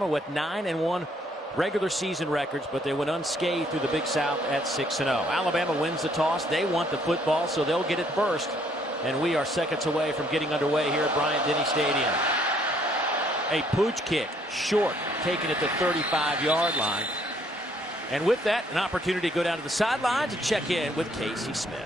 with 9-1 regular season records, but they went unscathed through the Big South at 6-0. Alabama wins the toss. They want the football, so they'll get it first. And we are seconds away from getting underway here at Bryant-Denny Stadium. A pooch kick, short, taken at the 35-yard line. And with that, an opportunity to go down to the sidelines and check in with Casey Smith.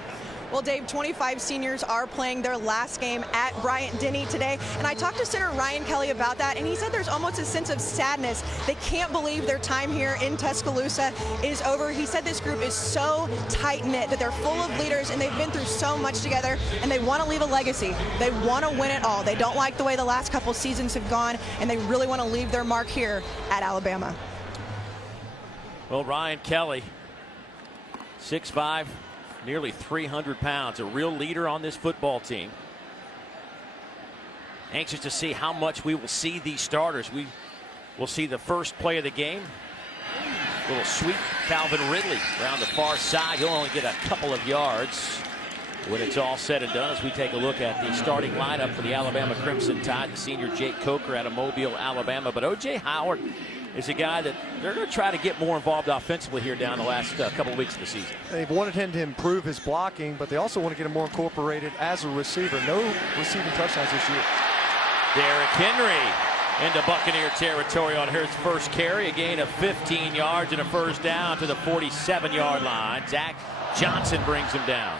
Well, Dave, 25 seniors are playing their last game at Bryant-Denny today. And I talked to center Ryan Kelly about that, and he said there's almost a sense of sadness. They can't believe their time here in Tuscaloosa is over. He said this group is so tight-knit, that they're full of leaders, and they've been through so much together, and they want to leave a legacy. They want to win it all. They don't like the way the last couple seasons have gone, and they really want to leave their mark here at Alabama. Well, Ryan Kelly, 6'5", nearly 300 pounds, a real leader on this football team. Anxious to see how much we will see these starters. We will see the first play of the game. Little sweep, Calvin Ridley around the far side. He'll only get a couple of yards when it's all said and done, as we take a look at the starting lineup for the Alabama Crimson Tide. The senior Jake Coker out of Mobile, Alabama. But O.J. Howard is a guy that they're going to try to get more involved offensively here down the last couple of weeks of the season. They've wanted him to improve his blocking, but they also want to get him more incorporated as a receiver. No receiving touchdowns this year. Derrick Henry into Buccaneer territory on his first carry. A gain of 15 yards and a first down to the 47-yard line. Zach Johnson brings him down.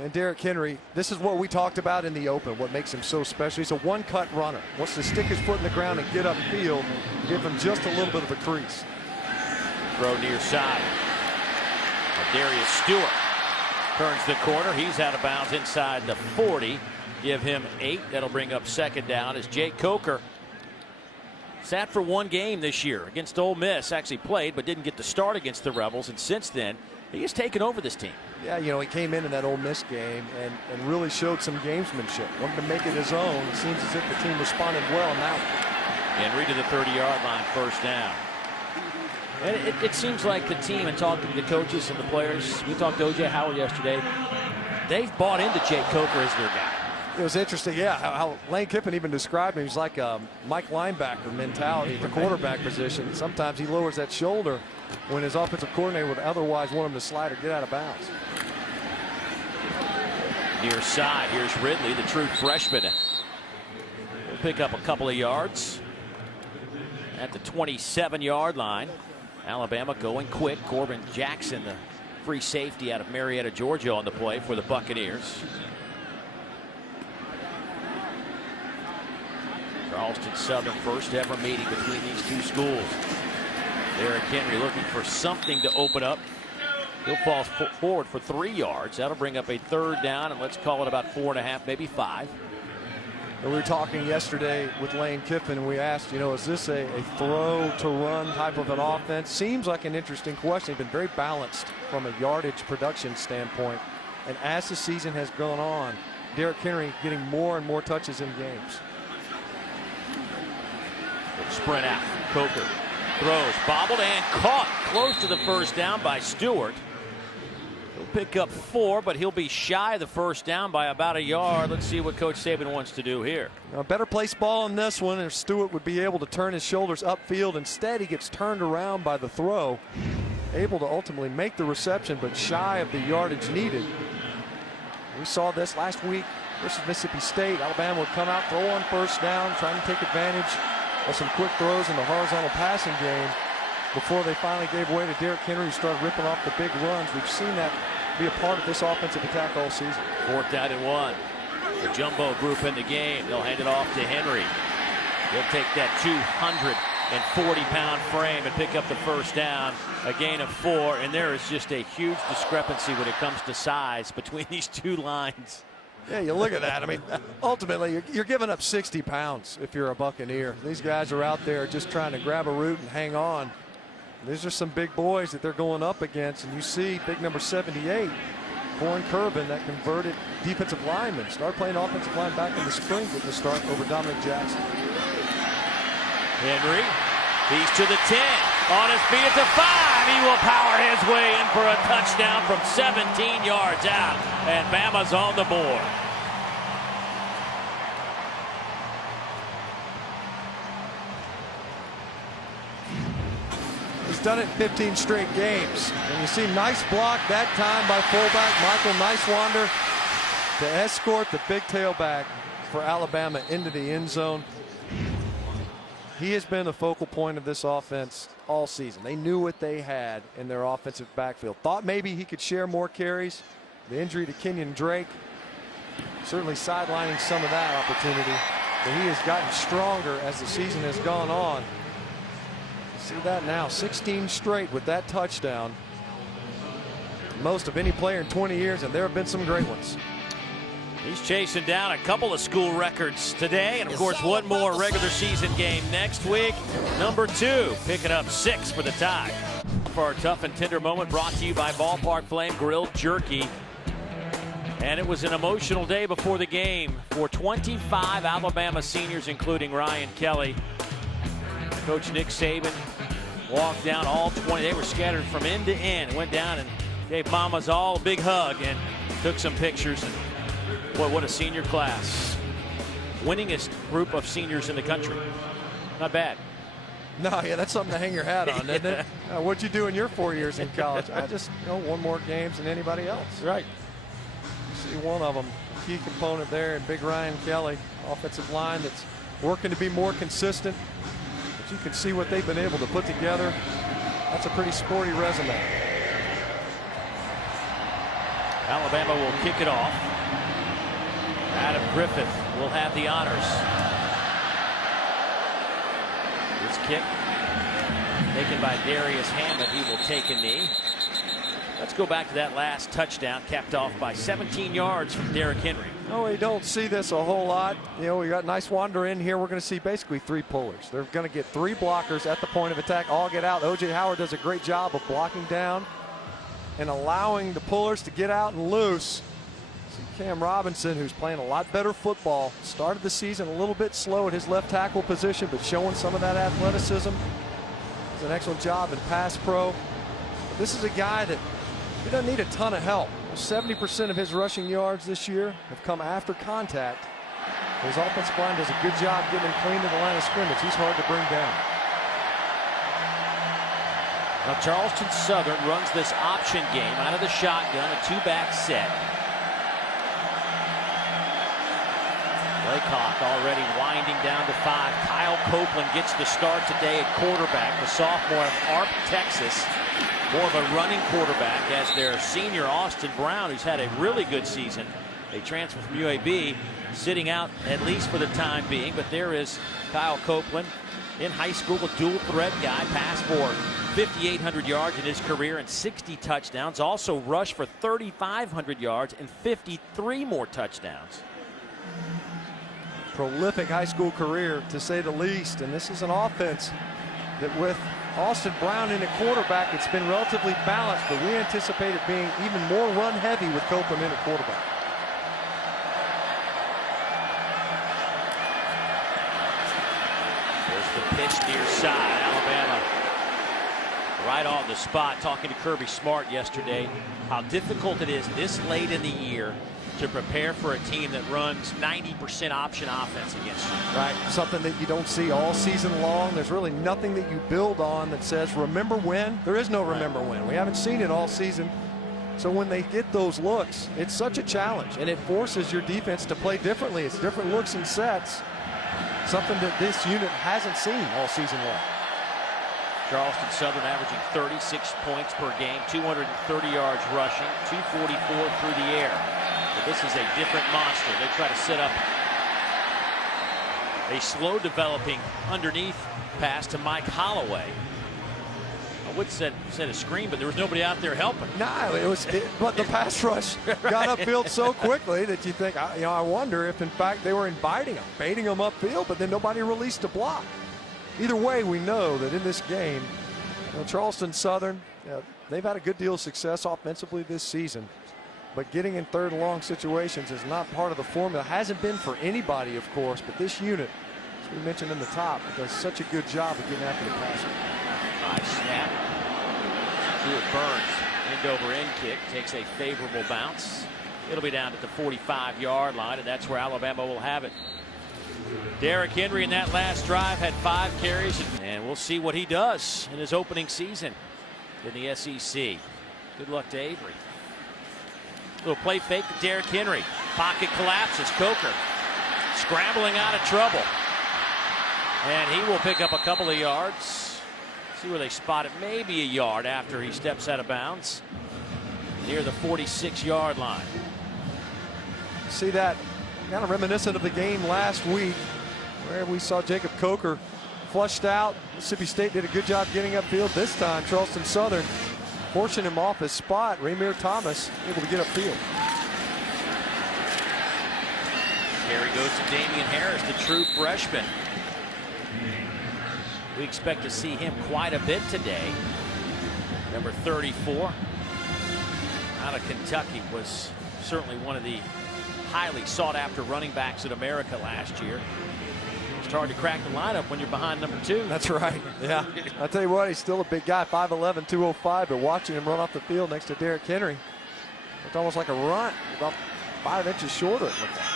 And Derrick Henry, this is what we talked about in the open, what makes him so special. He's a one-cut runner. Wants to stick his foot in the ground and get upfield, give him just a little bit of a crease. Throw near side. Darius Stewart turns the corner. He's out of bounds inside the 40. Give him 8. That'll bring up second down as Jake Coker sat for one game this year against Ole Miss. Actually played, but didn't get to start against the Rebels. And since then, he has taken over this team. Yeah, you know, he came in that Ole Miss game and really showed some gamesmanship. Wanted to make it his own. It seems as if the team responded well now. Henry to the 30-yard line, first down. And it seems like the team, and talking to the coaches and the players, we talked to O.J. Howard yesterday, they've bought into Jake Coker as their guy. It was interesting, yeah, how Lane Kiffin even described him. He's like a Mike linebacker mentality at the quarterback position. Sometimes he lowers that shoulder when his offensive coordinator would otherwise want him to slide or get out of bounds. Near side, here's Ridley, the true freshman. He'll pick up a couple of yards at the 27-yard line. Alabama going quick. Corbin Jackson, the free safety out of Marietta, Georgia, on the play for the Buccaneers. Charleston Southern, first ever meeting between these two schools. Derrick Henry looking for something to open up. He'll fall forward for 3 yards. That'll bring up a third down, and let's call it about 4.5, maybe 5. We were talking yesterday with Lane Kiffin, and we asked, you know, is this a throw to run type of an offense? Seems like an interesting question. They've been very balanced from a yardage production standpoint. And as the season has gone on, Derrick Henry getting more and more touches in games. Sprint out. Coker throws, bobbled and caught close to the first down by Stewart. He'll pick up 4, but he'll be shy of the first down by about a yard. Let's see what Coach Saban wants to do here. A better place ball in this one, if Stewart would be able to turn his shoulders upfield. Instead, he gets turned around by the throw, able to ultimately make the reception, but shy of the yardage needed. We saw this last week versus Mississippi State. Alabama would come out, throw on first down, trying to take advantage of some quick throws in the horizontal passing game before they finally gave way to Derrick Henry, who started ripping off the big runs. We've seen that be a part of this offensive attack all season. 4th down and 1. The jumbo group in the game. They'll hand it off to Henry. He'll take that 240-pound frame and pick up the first down. A gain of 4, and there is just a huge discrepancy when it comes to size between these two lines. Yeah, you look at that. I mean, ultimately, you're giving up 60 pounds if you're a Buccaneer. These guys are out there just trying to grab a root and hang on. These are some big boys that they're going up against, and you see big number 78, Corin Curvin, that converted defensive lineman, started playing offensive line back in the spring with the start over Dominic Jackson. Henry, he's to the 10, on his feet at the 5. He will power his way in for a touchdown from 17 yards out, and Bama's on the board. done it in 15 straight games. And you see nice block that time by fullback Michael Nicewander to escort the big tailback for Alabama into the end zone. He has been the focal point of this offense all season. They knew what they had in their offensive backfield. Thought maybe he could share more carries. The injury to Kenyon Drake certainly sidelining some of that opportunity. But he has gotten stronger as the season has gone on. See that now, 16 straight with that touchdown. Most of any player in 20 years, and there have been some great ones. He's chasing down a couple of school records today, and of course one more regular season game next week. Number 2, picking up 6 for the Tide. For our tough and tender moment, brought to you by Ballpark Flame Grilled Jerky. And it was an emotional day before the game for 25 Alabama seniors, including Ryan Kelly. Coach Nick Saban walked down all 20. They were scattered from end to end. Went down and gave mamas all a big hug and took some pictures. Boy, what a senior class. Winningest group of seniors in the country. Not bad. No, yeah, that's something to hang your hat on, isn't it? What'd you do in your 4 years in college? I just won more games than anybody else. Right. You see one of them, key component there, and big Ryan Kelly, offensive line that's working to be more consistent. But you can see what they've been able to put together. That's a pretty sporty resume. Alabama will kick it off. Adam Griffith will have the honors. This kick taken by Darius Hammond. He will take a knee. Let's go back to that last touchdown, capped off by 17 yards from Derrick Henry. Oh, we don't see this a whole lot. We got Nicewander in here. We're going to see basically 3 pullers. They're going to get 3 blockers at the point of attack, all get out. O.J. Howard does a great job of blocking down and allowing the pullers to get out and loose. See Cam Robinson, who's playing a lot better football, started the season a little bit slow at his left tackle position, but showing some of that athleticism. Does an excellent job in pass pro. But this is a guy that he doesn't need a ton of help. 70% of his rushing yards this year have come after contact. His offensive line does a good job getting him clean to the line of scrimmage. He's hard to bring down. Now Charleston Southern runs this option game out of the shotgun, a 2-back set. Laycock already winding down to 5. Kyle Copeland gets the start today at quarterback. The sophomore of Arp, Texas. More of a running quarterback as their senior Austin Brown, who's had a really good season. They transfer from UAB, sitting out at least for the time being. But there is Kyle Copeland, in high school, a dual threat guy, passed for 5,800 yards in his career and 60 touchdowns. Also rushed for 3,500 yards and 53 more touchdowns. Prolific high school career, to say the least. And this is an offense that, with Austin Brown in a quarterback, it's been relatively balanced, but we anticipate it being even more run heavy with Copeland in a quarterback. There's the pitch near side. Alabama right on the spot. Talking to Kirby Smart yesterday, how difficult it is this late in the year to prepare for a team that runs 90% option offense against you. Right, something that you don't see all season long. There's really nothing that you build on that says remember when. There is no remember when. We haven't seen it all season. So when they get those looks, it's such a challenge, and it forces your defense to play differently. It's different looks and sets, something that this unit hasn't seen all season long. Charleston Southern averaging 36 points per game, 230 yards rushing, 244 through the air. But this is a different monster. They try to set up a slow developing underneath pass to Mike Holloway. I would have said a screen, but there was nobody out there helping. No, but the pass rush got upfield so quickly that you think, I wonder if in fact they were inviting him, baiting him upfield, but then nobody released a block. Either way, we know that in this game, Charleston Southern, they've had a good deal of success offensively this season. But getting in third and long situations is not part of the formula. Hasn't been for anybody, of course, but this unit, as we mentioned in the top, does such a good job of getting after the passer. Nice snap. Jewett Burns, end over end kick, takes a favorable bounce. It'll be down at the 45-yard line, and that's where Alabama will have it. Derrick Henry in that last drive had 5 carries, and we'll see what he does in his opening season in the SEC. Good luck to Avery. Little play fake to Derrick Henry. Pocket collapses. Coker scrambling out of trouble. And he will pick up a couple of yards. See where they spot it. Maybe a yard after he steps out of bounds. Near the 46-yard line. See that kind of reminiscent of the game last week where we saw Jacob Coker flushed out. Mississippi State did a good job getting upfield. This time Charleston Southern forcing him off his spot. Ramir Thomas able to get upfield. Carry goes to Damian Harris, the true freshman. We expect to see him quite a bit today. Number 34 out of Kentucky was certainly one of the highly sought after running backs in America last year. It's hard to crack the lineup when you're behind number 2. That's right. Yeah. I'll tell you what, he's still a big guy, 5'11", 205, but watching him run off the field next to Derrick Henry, it's almost like a run, about 5 inches shorter it looked like.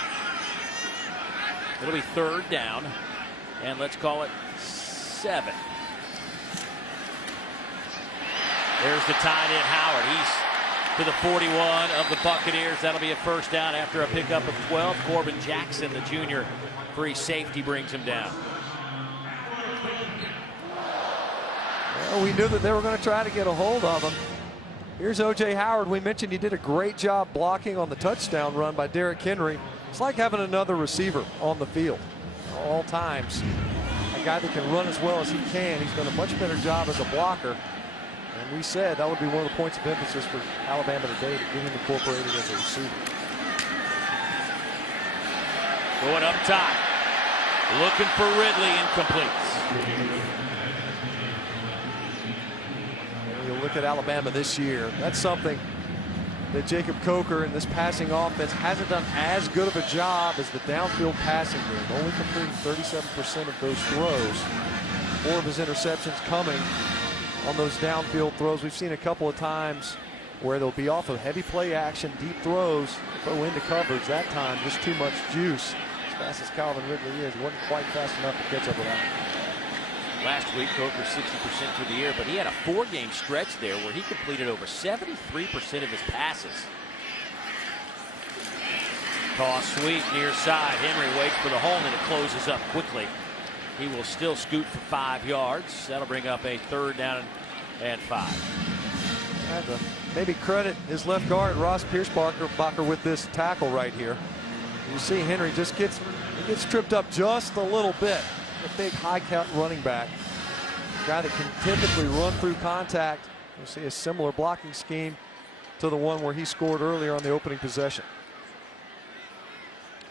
It'll be 3rd down, and let's call it 7. There's the tight end Howard. He's to the 41 of the Buccaneers. That'll be a 1st down after a pickup of 12. Corbin Jackson, the junior free safety, brings him down. Well, we knew that they were going to try to get a hold of him. Here's O.J. Howard. We mentioned he did a great job blocking on the touchdown run by Derrick Henry. It's like having another receiver on the field all times. A guy that can run as well as he can. He's done a much better job as a blocker. And we said that would be one of the points of emphasis for Alabama today, to get him incorporated as a receiver. Going up top. Looking for Ridley, incomplete. When you look at Alabama this year, that's something that Jacob Coker and this passing offense hasn't done as good of a job as the downfield passing game. Only completing 37% of those throws. 4 of his interceptions coming on those downfield throws. We've seen a couple of times where they'll be off of heavy play action, deep throws, throw into coverage. That time, just too much juice. As fast as Calvin Ridley is, he wasn't quite fast enough to catch up with that. Last week, Coker 60% through the air, but he had a 4-game stretch there where he completed over 73% of his passes. Toss sweep near side. Henry waits for the hole, and it closes up quickly. He will still scoot for 5 yards. That'll bring up a 3rd down and 5. I have to maybe credit his left guard, Ross Pierschbacher, with this tackle right here. You see Henry just gets tripped up just a little bit. A big high count running back. A guy that can typically run through contact. You'll see a similar blocking scheme to the one where he scored earlier on the opening possession.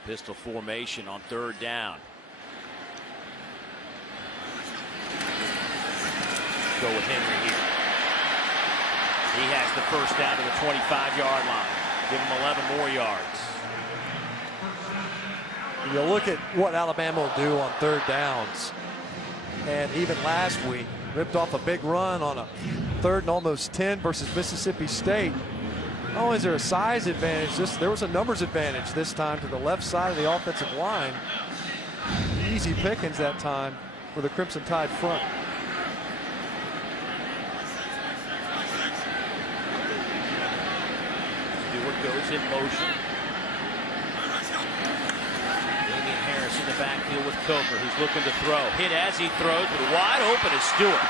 Pistol formation on 3rd down. Go with Henry here. He has the 1st down to the 25-yard line. Give him 11 more yards. You look at what Alabama will do on 3rd downs. And even last week, ripped off a big run on a 3rd and almost 10 versus Mississippi State. Not only is there a size advantage, there was a numbers advantage this time to the left side of the offensive line. Easy pickings that time for the Crimson Tide front. Stewart goes in motion. Damian Harris in the backfield with Coker, who's looking to throw. Hit as he throws, but wide open is Stewart.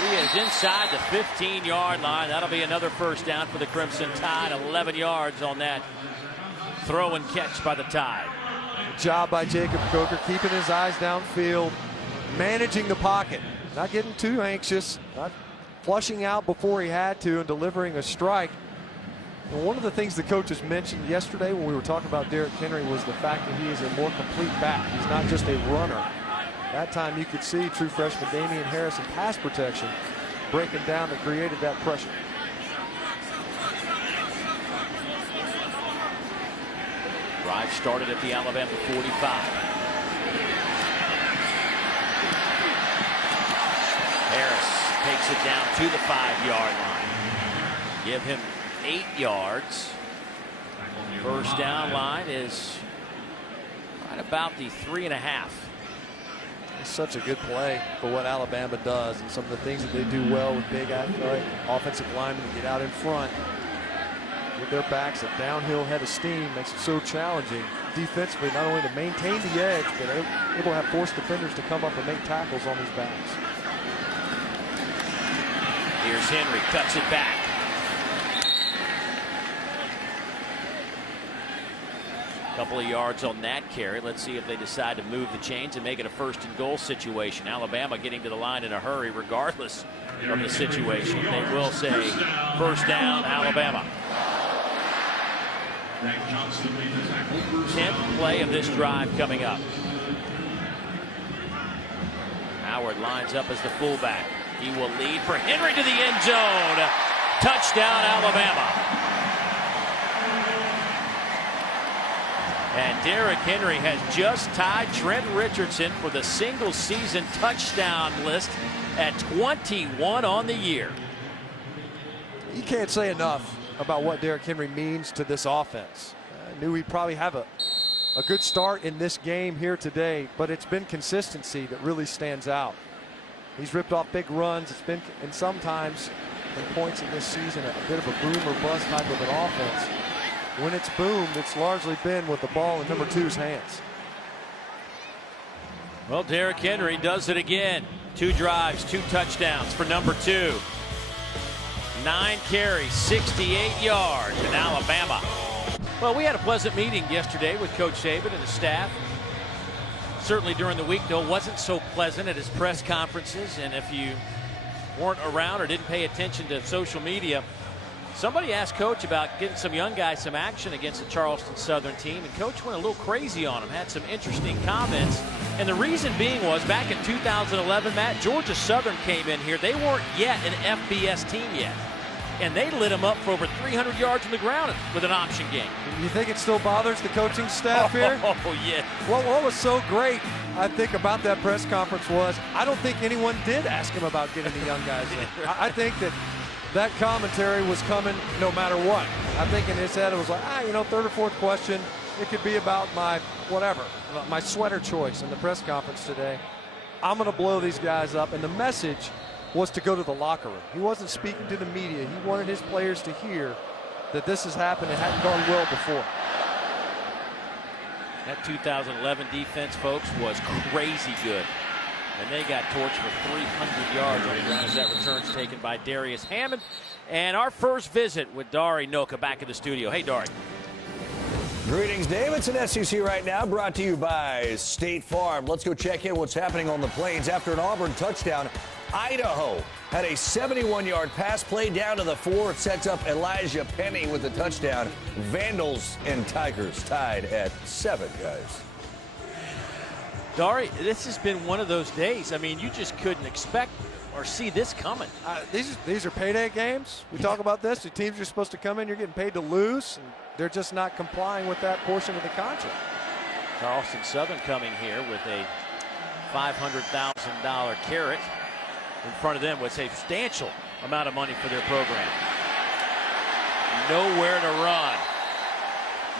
He is inside the 15-yard line. That'll be another 1st down for the Crimson Tide. 11 yards on that throw and catch by the Tide. Good job by Jacob Coker, keeping his eyes downfield, managing the pocket, not getting too anxious, not flushing out before he had to, and delivering a strike. And one of the things the coaches mentioned yesterday when we were talking about Derrick Henry was the fact that he is a more complete back. He's not just a runner. That time you could see true freshman Damian Harris in pass protection breaking down that created that pressure. Drive started at the Alabama 45. Harris takes it down to the 5-yard line. Give him 8 yards. 1st down line is right about the 3.5. It's such a good play for what Alabama does and some of the things that they do well with big athletic offensive linemen to get out in front. With their backs, a downhill head of steam makes it so challenging defensively, not only to maintain the edge, but able to have forced defenders to come up and make tackles on these backs. Here's Henry, cuts it back. Couple of yards on that carry. Let's see if they decide to move the chains and make it a 1st and goal situation. Alabama getting to the line in a hurry regardless of the situation. They will say 1st down, Alabama. 10th play of this drive coming up. Howard lines up as the fullback. He will lead for Henry to the end zone. Touchdown, Alabama. And Derrick Henry has just tied Trent Richardson for the single season touchdown list at 21 on the year. You can't say enough about what Derrick Henry means to this offense. I knew he'd probably have a good start in this game here today, but it's been consistency that really stands out. He's ripped off big runs. It's been, and sometimes in points in this season, a bit of a boom or bust type of an offense. When it's boomed, it's largely been with the ball in number 2's hands. Well, Derrick Henry does it again. 2 drives, 2 touchdowns for number 2. 9 carries, 68 yards in Alabama. Well, we had a pleasant meeting yesterday with Coach Saban and the staff. Certainly during the week, though, wasn't so pleasant at his press conferences. And if you weren't around or didn't pay attention to social media, somebody asked Coach about getting some young guys some action against the Charleston Southern team, and Coach went a little crazy on him, had some interesting comments. And the reason being was back in 2011, Matt, Georgia Southern came in here. They weren't yet an FBS team yet, and they lit them up for over 300 yards on the ground with an option game. You think it still bothers the coaching staff here? Oh, yeah. What was so great, I think, about that press conference was I don't think anyone did ask him about getting the young guys in. I think that commentary was coming no matter what. I think in his head it was like, 3rd or 4th question, it could be about my whatever, my sweater choice in the press conference today. I'm going to blow these guys up. And the message was to go to the locker room. He wasn't speaking to the media. He wanted his players to hear that this has happened and hadn't gone well before. That 2011 defense, folks, was crazy good. And they got torched for 300 yards on the ground as that return's taken by Darius Hammond. And our first visit with Dari Noka back in the studio. Hey, Dari. Greetings, Dave. It's an SEC Right Now brought to you by State Farm. Let's go check in what's happening on the Plains. After an Auburn touchdown, Idaho had a 71-yard pass play down to the 4. It sets up Elijah Penny with the touchdown. Vandals and Tigers tied at 7, guys. Dari, this has been one of those days. I mean, you just couldn't expect or see this coming. These are payday games. We talk about this. The teams are supposed to come in. You're getting paid to lose, and they're just not complying with that portion of the contract. Charleston Southern coming here with a $500,000 carrot in front of them with a substantial amount of money for their program. Nowhere to run.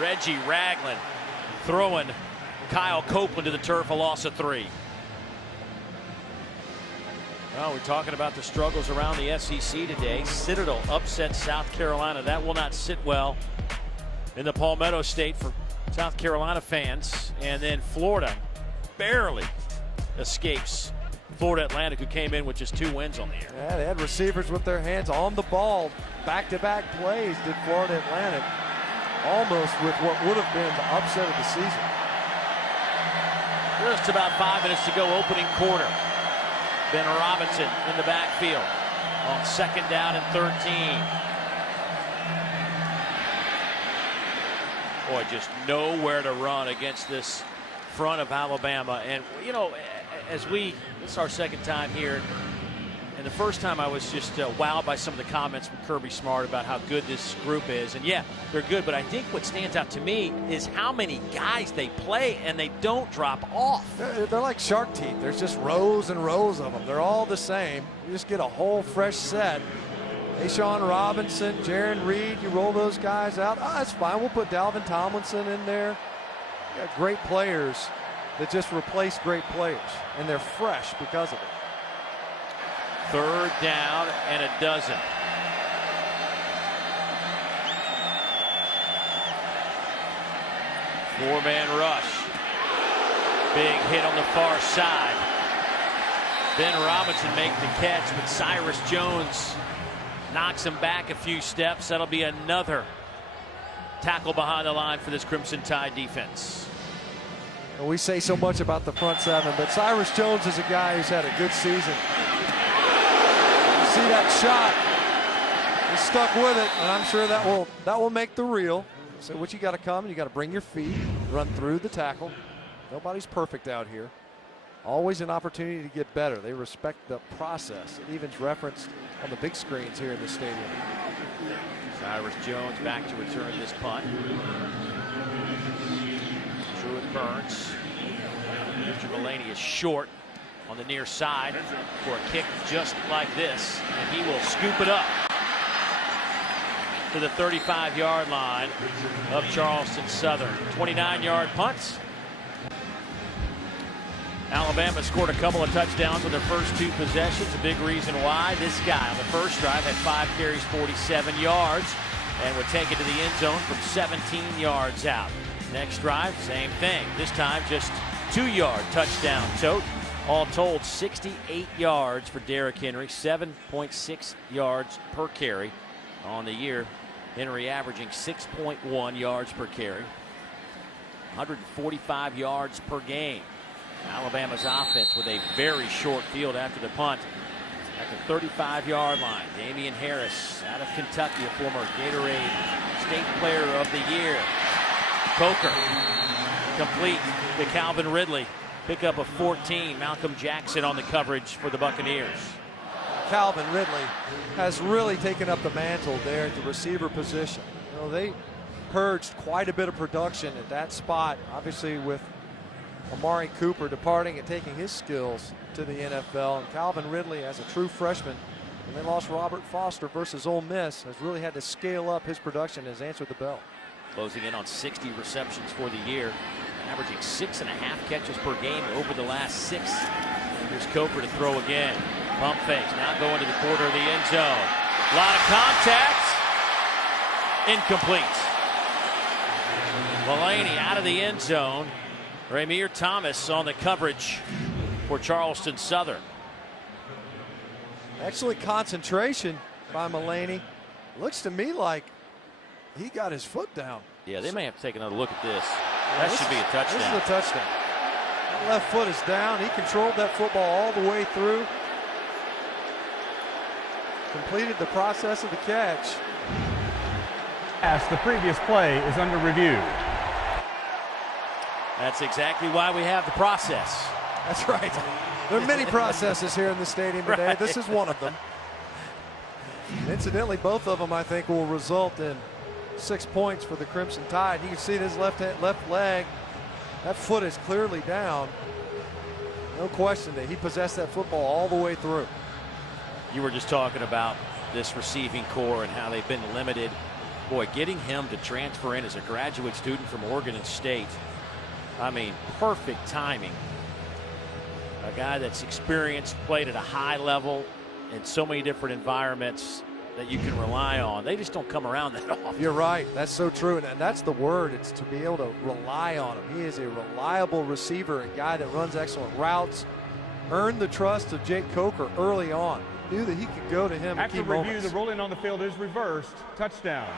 Reggie Ragland throwing Kyle Copeland to the turf, a loss of 3. Well, we're talking about the struggles around the SEC today. Citadel upsets South Carolina. That will not sit well in the Palmetto State for South Carolina fans. And then Florida barely escapes Florida Atlantic, who came in with just 2 wins on the year. Yeah, they had receivers with their hands on the ball. Back-to-back plays did Florida Atlantic, almost with what would have been the upset of the season. Just about 5 minutes to go, opening quarter. Ben Robinson in the backfield on 2nd down and 13. Boy, just nowhere to run against this front of Alabama. And, it's our 2nd time here. And the first time I was just wowed by some of the comments from Kirby Smart about how good this group is. And yeah, they're good, but I think what stands out to me is how many guys they play and they don't drop off. They're like shark teeth. There's just rows and rows of them. They're all the same. You just get a whole fresh set. Ashawn Robinson, Jaron Reed, you roll those guys out. That's fine. We'll put Dalvin Tomlinson in there. got great players that just replace great players, and they're fresh because of it. 3rd down and a dozen. Four-man rush. Big hit on the far side. Ben Robinson make the catch, but Cyrus Jones knocks him back a few steps. That'll be another tackle behind the line for this Crimson Tide defense. And we say so much about the front seven, but Cyrus Jones is a guy who's had a good season. You see that shot? He's stuck with it, and I'm sure that will make the reel. So what you got to come, you got to bring your feet, run through the tackle. Nobody's perfect out here. Always an opportunity to get better. They respect the process. It even's referenced on the big screens here in the stadium. Cyrus Jones back to return this punt. Truett Burns. Richard Mullaney is short on the near side for a kick just like this, and he will scoop it up to the 35-yard line of Charleston Southern. 29-yard punts. Alabama scored a couple of touchdowns on their first 2 possessions. A big reason why. This guy on the first drive had 5 carries, 47 yards, and would take it to the end zone from 17 yards out. Next drive, same thing. This time just 2-yard touchdown tote. All told, 68 yards for Derrick Henry, 7.6 yards per carry on the year. Henry averaging 6.1 yards per carry, 145 yards per game. Alabama's offense with a very short field after the punt at the 35-yard line. Damian Harris out of Kentucky, a former Gatorade State Player of the Year. Coker complete to Calvin Ridley. Pickup of 14. Malcolm Jackson on the coverage for the Buccaneers. Calvin Ridley has really taken up the mantle there at the receiver position. You know, they purged quite a bit of production at that spot, obviously with Amari Cooper departing and taking his skills to the NFL. And Calvin Ridley, as a true freshman, and they lost Robert Foster versus Ole Miss, has really had to scale up his production and has answered the bell. Closing in on 60 receptions for the year, averaging 6.5 catches per game over the last 6. Here's Coker to throw again. Pump fakes, now going to the corner of the end zone. A lot of contact. Incomplete. Mullaney out of the end zone. Ramir Thomas on the coverage for Charleston Southern. Excellent concentration by Mullaney. Looks to me like he got his foot down. Yeah, they may have to take another look at this. That should be a touchdown. This is a touchdown. That left foot is down. He controlled that football all the way through. Completed the process of the catch. As the previous play is under review. That's exactly why we have the process. That's right. There are many processes here in the stadium today. Right. This is one of them. And incidentally, both of them, I think, will result in 6 points for the Crimson Tide. You can see this left leg. That foot is clearly down. No question that he possessed that football all the way through. You were just talking about this receiving core and how they've been limited. Boy, getting him to transfer in as a graduate student from Oregon State. I mean, perfect timing. A guy that's experienced, played at a high level in so many different environments that you can rely on. They just don't come around that often. You're right. That's so true. And that's the word. It's to be able to rely on him. He is a reliable receiver, a guy that runs excellent routes, earned the trust of Jake Coker early on. Knew that he could go to him After in key review, moments. the ruling on the field is reversed. Touchdown.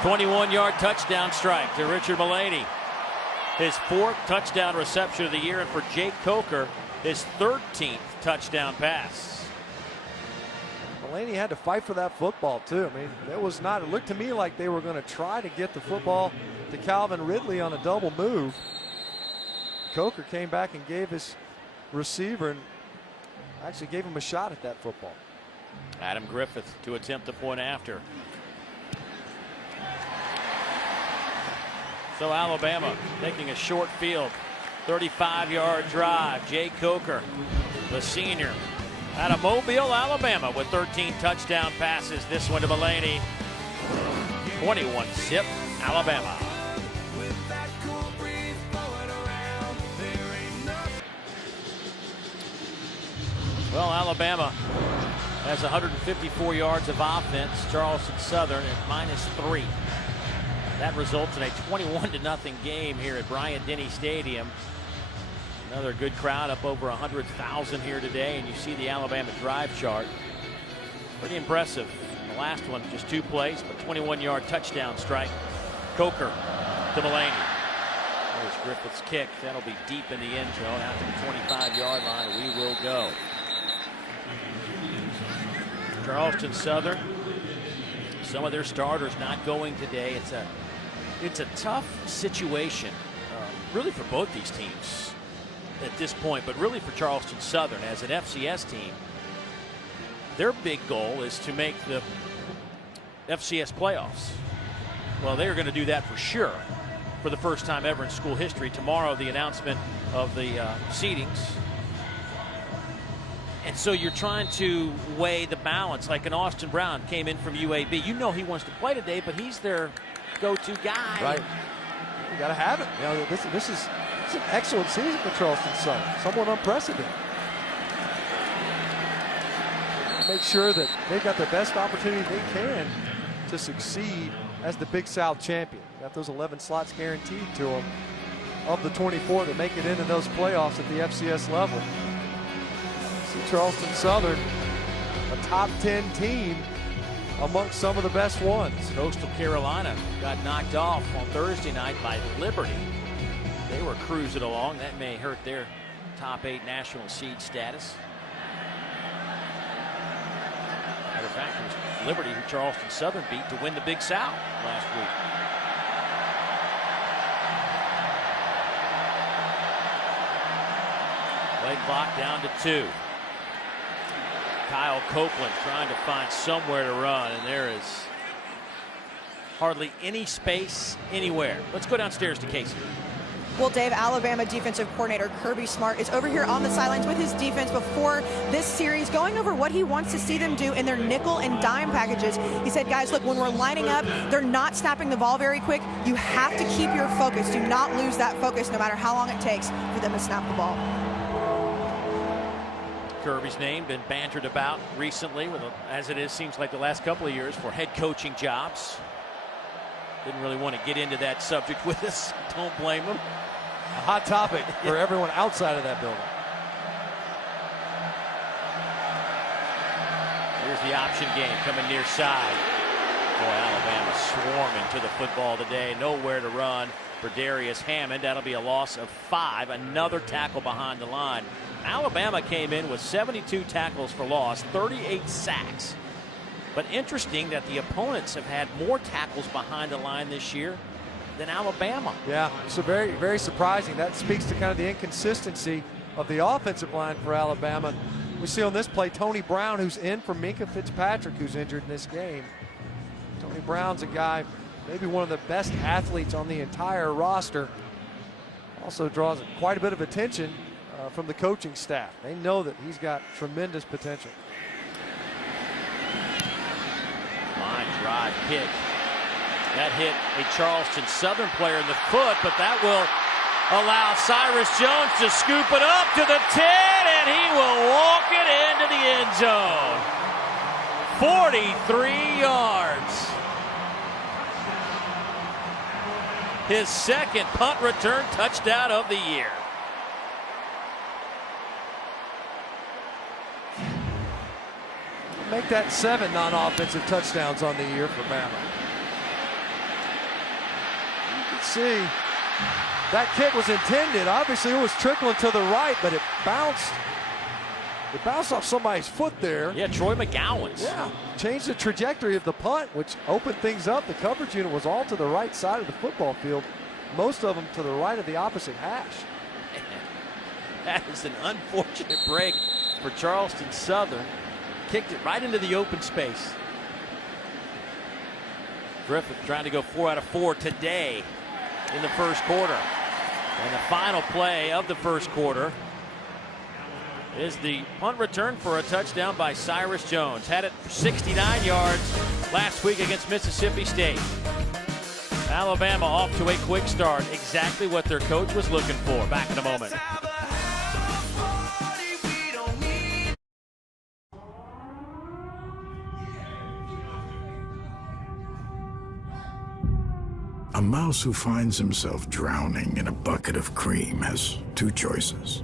21-yard touchdown strike to Richard Mullaney. His 4th touchdown reception of the year, and for Jake Coker, his 13th touchdown pass. Mullaney had to fight for that football, too. I mean, it looked to me like they were going to try to get the football to Calvin Ridley on a double move. Coker came back and gave his receiver, and actually gave him a shot at that football. Adam Griffith to attempt the point after. So Alabama taking a short field, 35-yard drive. Jay Coker, the senior, out of Mobile, Alabama, with 13 touchdown passes. This one to Mullaney. 21 zip. Alabama. Well, Alabama has 154 yards of offense. Charleston Southern at -3. That results in a 21-0 game here at Bryant-Denny Stadium. Another good crowd, up over 100,000 here today, and you see the Alabama drive chart. Pretty impressive. The last one, just 2 plays, but 21-yard touchdown strike. Coker to Mulaney. There's Griffith's kick. That'll be deep in the end zone out to the 25-yard line. We will go. Charleston Southern, some of their starters not going today. It's a tough situation, really for both these teams at this point, but really for Charleston Southern as an FCS team. Their big goal is to make the FCS playoffs. Well, they are going to do that for sure for the first time ever in school history. Tomorrow, the announcement of the seedings. And so you're trying to weigh the balance. Like an Austin Brown came in from UAB. You know he wants to play today, but he's their go-to guy. Right. You got to have it. You know, this is an excellent season for Charleston Southern. Somewhat unprecedented. Make sure that they've got the best opportunity they can to succeed as the Big South champion. Got those 11 slots guaranteed to them of the 24 that make it into those playoffs at the FCS level. See Charleston Southern, a top 10 team amongst some of the best ones. Coastal Carolina got knocked off on Thursday night by Liberty. They were cruising along. That may hurt their top 8 national seed status. Matter of fact, it was Liberty who Charleston Southern beat to win the Big South last week. Play clock down to 2. Kyle Copeland trying to find somewhere to run, and there is hardly any space anywhere. Let's go downstairs to Casey. Well, Dave, Alabama defensive coordinator Kirby Smart is over here on the sidelines with his defense before this series, going over what he wants to see them do in their nickel and dime packages. He said, guys, look, when we're lining up, they're not snapping the ball very quick. You have to keep your focus. Do not lose that focus no matter how long it takes for them to snap the ball. Kirby's name been bantered about recently, as it is, seems like the last couple of years, for head coaching jobs. Didn't really want to get into that subject with us. Don't blame him. A hot topic for everyone outside of that building. Here's the option game coming near side. Boy, Alabama swarming to the football today. Nowhere to run for Darius Hammond. That'll be a loss of 5. Another tackle behind the line. Alabama came in with 72 tackles for loss, 38 sacks. But interesting that the opponents have had more tackles behind the line this year than Alabama. Yeah, so very, very surprising. That speaks to kind of the inconsistency of the offensive line for Alabama. We see on this play Tony Brown, who's in for Minka Fitzpatrick, who's injured in this game. Tony Brown's a guy, maybe one of the best athletes on the entire roster. Also draws quite a bit of attention from the coaching staff. They know that he's got tremendous potential. Line drive kick. That hit a Charleston Southern player in the foot, but that will allow Cyrus Jones to scoop it up to the 10, and he will walk it into the end zone. 43 yards. His second punt return touchdown of the year. Make that 7 non-offensive touchdowns on the year for Bama. You can see that kick was intended. Obviously, it was trickling to the right, but it bounced. It bounced off somebody's foot there. Yeah, Troy McGowan's. Yeah, changed the trajectory of the punt, which opened things up. The coverage unit was all to the right side of the football field. Most of them to the right of the opposite hash. That is an unfortunate break for Charleston Southern. Kicked it right into the open space. Griffith trying to go 4 out of 4 today in the first quarter. And the final play of the first quarter is the punt return for a touchdown by Cyrus Jones. Had it for 69 yards last week against Mississippi State. Alabama off to a quick start. Exactly what their coach was looking for. Back in a moment. A mouse who finds himself drowning in a bucket of cream has two choices: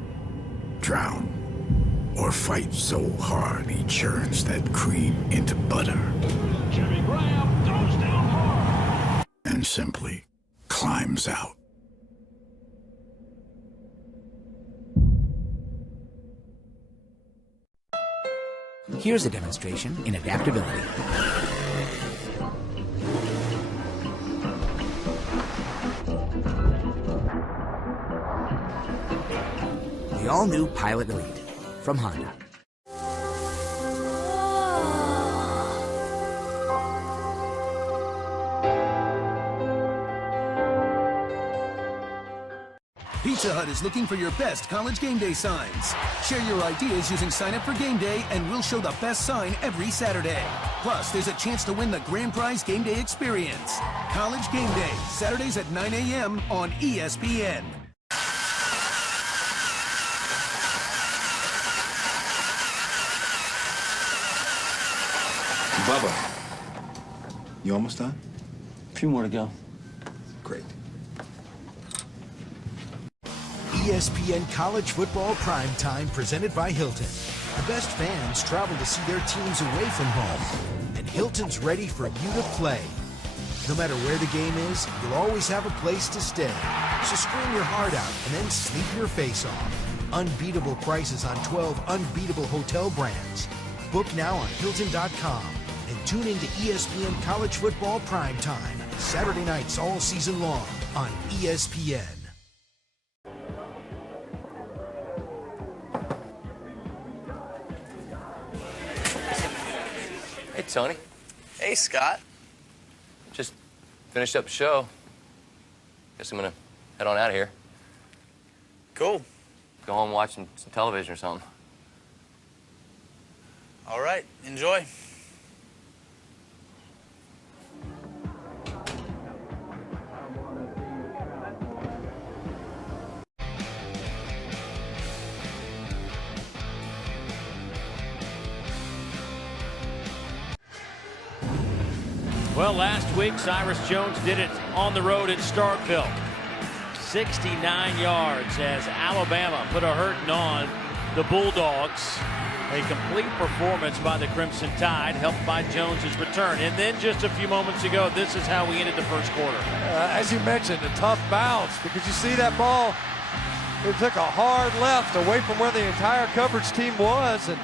drown, or fight so hard he churns that cream into butter. Jimmy Graham goes down hard. And simply climbs out. Here's a demonstration in adaptability. The all-new Pilot Elite from Honda. Pizza Hut is looking for your best college game day signs. Share your ideas using Sign Up for Game Day, and we'll show the best sign every Saturday. Plus, there's a chance to win the grand prize game day experience. College Game Day, Saturdays at 9 a.m. on ESPN. Bubba, you almost done? A few more to go. Great. ESPN College Football Primetime presented by Hilton. The best fans travel to see their teams away from home, and Hilton's ready for you to play. No matter where the game is, you'll always have a place to stay. So scream your heart out and then sleep your face off. Unbeatable prices on 12 unbeatable hotel brands. Book now on Hilton.com and tune into ESPN College Football Primetime, Saturday nights all season long on ESPN. Hey, Tony. Hey, Scott. Just finished up the show. Guess I'm gonna head on out of here. Cool. Go home watching some television or something. All right, enjoy. Well, last week, Cyrus Jones did it on the road at Starkville. 69 yards as Alabama put a hurting on the Bulldogs. A complete performance by the Crimson Tide, helped by Jones's return. And then just a few moments ago, this is how we ended the first quarter. As you mentioned, a tough bounce, because you see that ball, it took a hard left away from where the entire coverage team was. And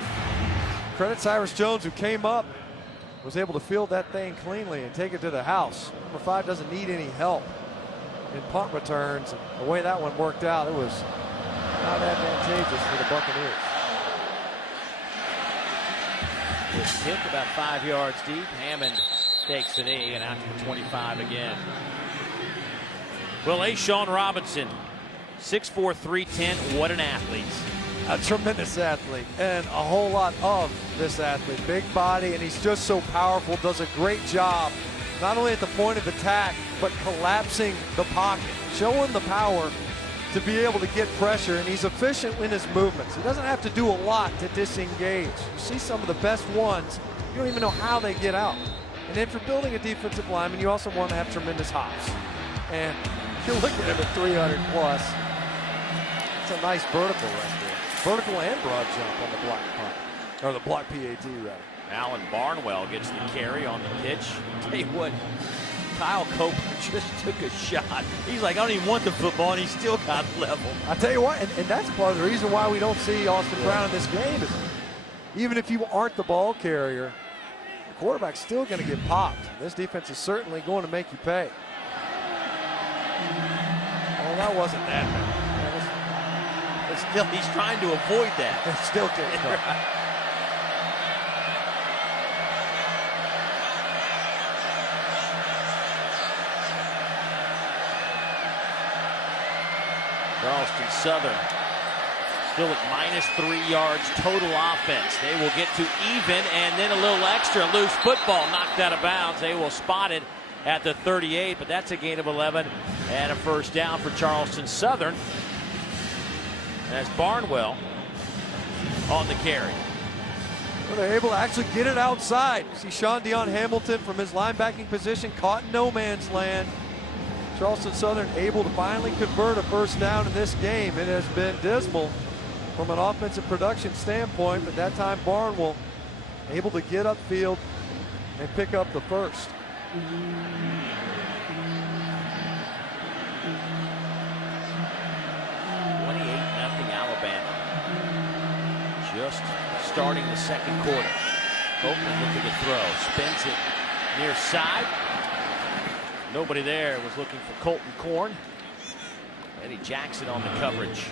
credit Cyrus Jones, who came up, was able to field that thing cleanly and take it to the house. Number 5 doesn't need any help in punt returns. And the way that one worked out, it was not advantageous for the Buccaneers. This kick about 5 yards deep. Hammond takes the knee and out to the 25 again. Well, Sean Robinson, 6'4", 310. What an athlete. A tremendous athlete, and a whole lot of this athlete. Big body, and he's just so powerful, does a great job, not only at the point of attack, but collapsing the pocket, showing the power to be able to get pressure, and he's efficient in his movements. He doesn't have to do a lot to disengage. You see some of the best ones, you don't even know how they get out. And if you're building a defensive lineman, you also want to have tremendous hops. And you're looking at him at 300 plus. It's a nice vertical right there. Vertical and broad jump on the block punt, or the block PAT rather. Alan Barnwell gets the carry on the pitch. Tell you what, Kyle Copeland just took a shot. He's like, I don't even want the football, and he still got level. I tell you what, and that's part of the reason why we don't see Austin Brown in this game is even if you aren't the ball carrier, the quarterback's still going to get popped. This defense is certainly going to make you pay. Oh, that wasn't that bad. But still, he's trying to avoid that. It still can't come. Charleston Southern still at -3 yards total offense. They will get to even, and then a little extra loose football knocked out of bounds. They will spot it at the 38, but that's a gain of 11 and a first down for Charleston Southern. That's Barnwell on the carry. Well, they're able to actually get it outside. You see Sean Dion Hamilton from his linebacking position caught in no man's land. Charleston Southern able to finally convert a first down in this game. It has been dismal from an offensive production standpoint, but that time Barnwell able to get upfield and pick up the first. 28-0 Alabama. Just starting the second quarter. Copeland looking to throw. Spins it near side. Nobody there. Was looking for Colton Korn. Eddie Jackson on the coverage.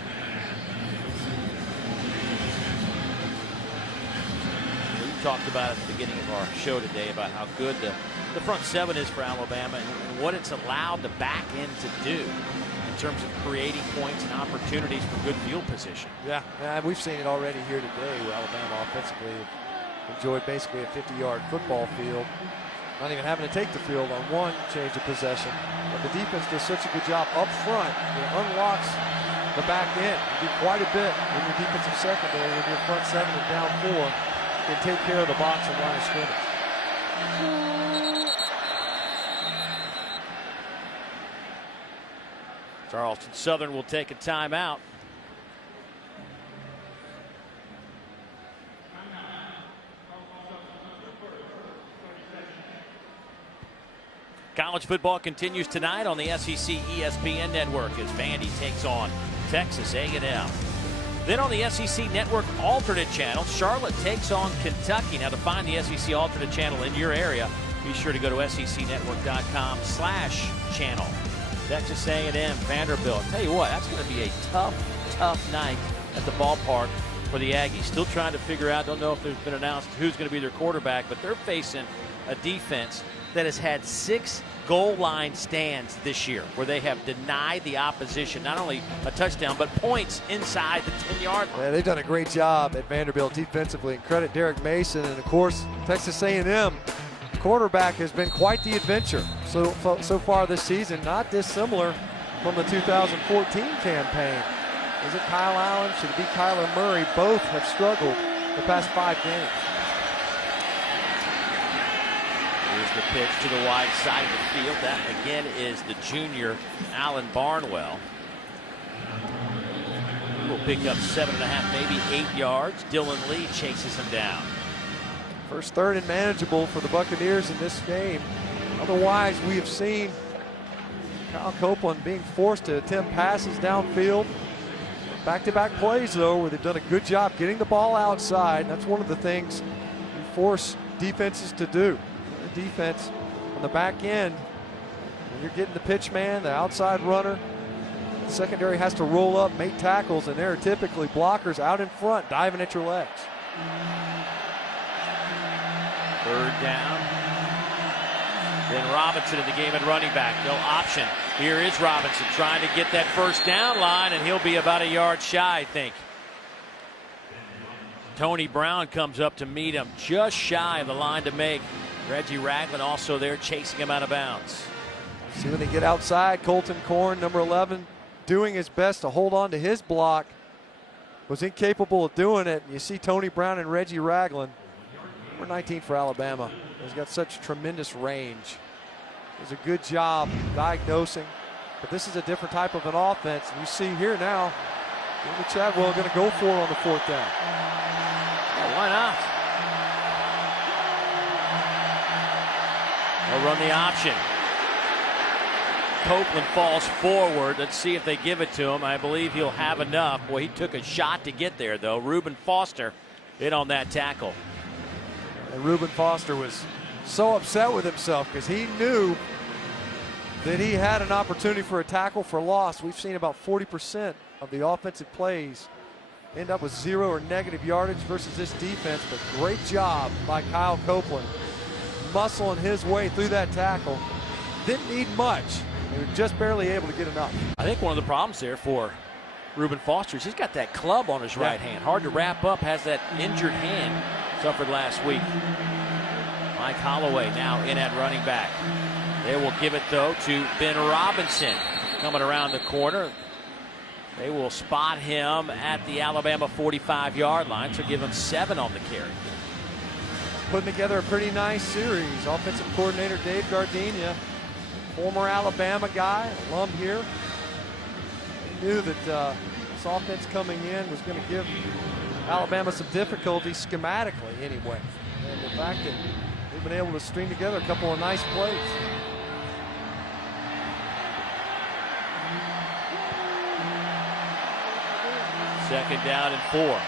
We talked about at the beginning of our show today about how good the front seven is for Alabama and what it's allowed the back end to do in terms of creating points and opportunities for good field position. Yeah, we've seen it already here today where Alabama offensively enjoyed basically a 50-yard football field, not even having to take the field on one change of possession. But the defense does such a good job up front. It unlocks the back end. You do quite a bit in your defensive secondary when your front seven and down four can take care of the box and line of scrimmage. Charleston Southern will take a timeout. College football continues tonight on the SEC ESPN network as Vandy takes on Texas A&M. Then on the SEC network alternate channel, Charlotte takes on Kentucky. Now to find the SEC alternate channel in your area, be sure to go to secnetwork.com/channel. Texas A&M, Vanderbilt. Tell you what, that's going to be a tough night at the ballpark for the Aggies. Still trying to figure out, don't know if there's been announced who's going to be their quarterback, but they're facing a defense that has had 6 goal line stands this year where they have denied the opposition not only a touchdown but points inside the 10-yard line. Yeah, they've done a great job at Vanderbilt defensively, and credit Derek Mason, and of course Texas A&M quarterback has been quite the adventure so far this season, not dissimilar from the 2014 campaign. Is it Kyle Allen? Should it be Kyler Murray? Both have struggled the past 5 games. Here's the pitch to the wide side of the field. That again is the junior Alan Barnwell. He will pick up 7.5, maybe 8 yards. Dylan Lee chases him down. First third and manageable for the Buccaneers in this game. Otherwise, we have seen Kyle Copeland being forced to attempt passes downfield. Back-to-back plays, though, where they've done a good job getting the ball outside. That's one of the things you force defenses to do. The defense on the back end, when you're getting the pitch man, the outside runner, the secondary has to roll up, make tackles, and there are typically blockers out in front diving at your legs. Third down. Then Robinson in the game at running back. No option. Here is Robinson trying to get that first down line, and he'll be about a yard shy, I think. Tony Brown comes up to meet him just shy of the line to make. Reggie Ragland also there chasing him out of bounds. See when they get outside, Colton Korn, number 11, doing his best to hold on to his block. Was incapable of doing it. You see Tony Brown and Reggie Ragland. Number 19 for Alabama. He's got such tremendous range. Does a good job diagnosing. But this is a different type of an offense. And you see here now, David Chadwell going to go for it on the 4th down. Well, why not? They'll run the option. Copeland falls forward. Let's see if they give it to him. I believe he'll have enough. Boy, he took a shot to get there, though. Reuben Foster in on that tackle. And Reuben Foster was so upset with himself because he knew that he had an opportunity for a tackle for loss. We've seen about 40% of the offensive plays end up with 0 or negative yardage versus this defense, but great job by Kyle Copeland muscling his way through that tackle. Didn't need much. He was just barely able to get enough. I think one of the problems there for Reuben Foster is he's got that club on his right hand. Hard to wrap up, has that injured hand suffered last week. Mike Holloway now in at running back. They will give it, though, to Ben Robinson coming around the corner. They will spot him at the Alabama 45-yard line, so give him 7 on the carry. Putting together a pretty nice series. Offensive coordinator Dave Gardenia, former Alabama guy, alum here. He knew that this offense coming in was going to give Alabama some difficulty schematically anyway. And the fact that they've been able to string together a couple of nice plays. Second down and 4.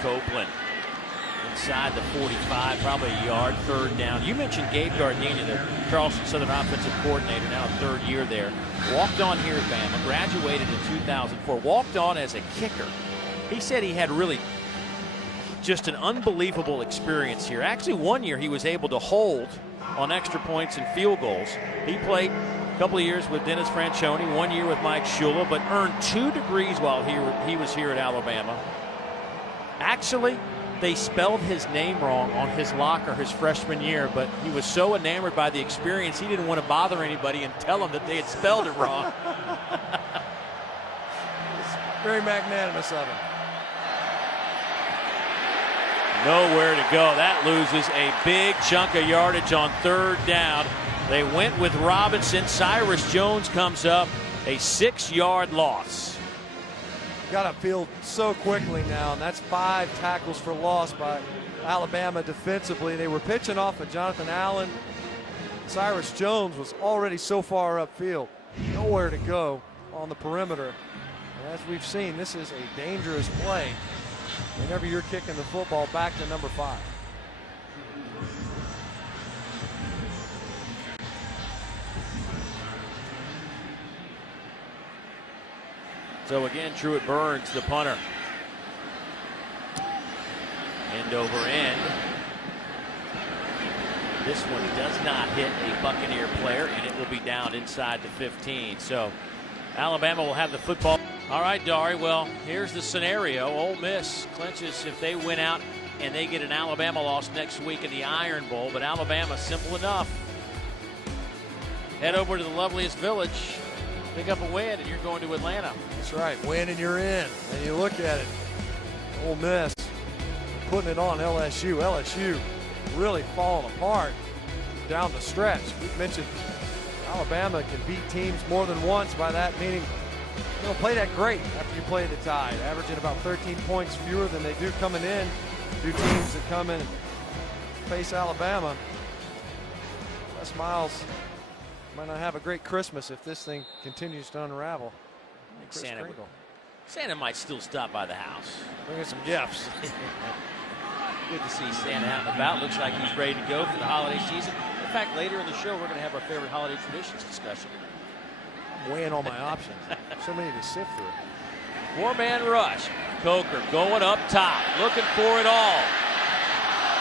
Copeland inside the 45, probably a yard, third down. You mentioned Gabe Gardenia, the Charleston Southern offensive coordinator, now third year there. Walked on here at Bama, graduated in 2004, walked on as a kicker. He said he had really just an unbelievable experience here. Actually, one year he was able to hold on extra points and field goals. He played a couple of years with Dennis Franchione, 1 year with Mike Shula, but earned 2 degrees while he was here at Alabama. Actually, they spelled his name wrong on his locker his freshman year, but he was so enamored by the experience, he didn't want to bother anybody and tell them that they had spelled it wrong. It's very magnanimous of him. Nowhere to go. That loses a big chunk of yardage on third down. They went with Robinson. Cyrus Jones comes up, a 6-yard loss. Got upfield so quickly now, and that's 5 tackles for loss by Alabama defensively. They were pitching off of Jonathan Allen. Cyrus Jones was already so far upfield. Nowhere to go on the perimeter. And as we've seen, this is a dangerous play whenever you're kicking the football back to number 5. So again, Truett Burns, the punter. End over end. This one does not hit a Buccaneer player, and it will be down inside the 15. So Alabama will have the football. All right, Dari, well, here's the scenario. Ole Miss clinches if they win out and they get an Alabama loss next week in the Iron Bowl, but Alabama, simple enough. Head over to the loveliest village, pick up a win, and you're going to Atlanta. That's right, win and you're in. And you look at it, Ole Miss putting it on LSU. LSU really falling apart down the stretch. We've mentioned Alabama can beat teams more than once. By that meaning, you don't play that great after you play the Tide, averaging about 13 points fewer than they do coming in. Do teams that come in and face Alabama. Les Miles might not have a great Christmas if this thing continues to unravel. Santa might still stop by the house. Bring us some gifts. Good to see Santa out and about. Looks like he's ready to go for the holiday season. In fact, later in the show, we're going to have our favorite holiday traditions discussion. I'm weighing all my options. So many to sift through. 4-man rush. Coker going up top, looking for it all.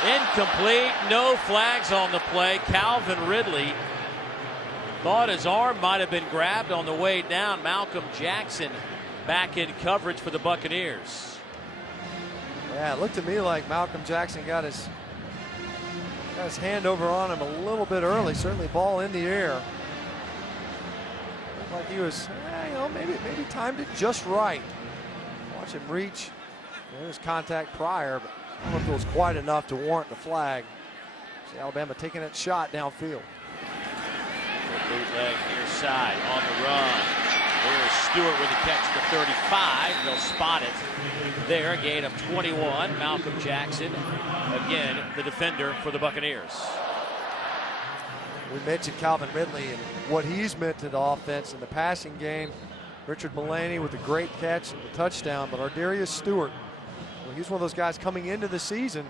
Incomplete, no flags on the play. Calvin Ridley thought his arm might have been grabbed on the way down. Malcolm Jackson back in coverage for the Buccaneers. Yeah, it looked to me like Malcolm Jackson got his hand over on him a little bit early. Certainly ball in the air. Looked like he was, maybe timed it just right. Watch him reach. There's contact prior, but I don't know if it was quite enough to warrant the flag. See Alabama taking that shot downfield. Bootleg near side on the run. There's Stewart with the catch at the 35. They'll spot it there. A gain of 21. Malcolm Jackson, again, the defender for the Buccaneers. We mentioned Calvin Ridley and what he's meant to the offense in the passing game. Richard Mullaney with a great catch and the touchdown, but Ardarius Stewart, well, he's one of those guys coming into the season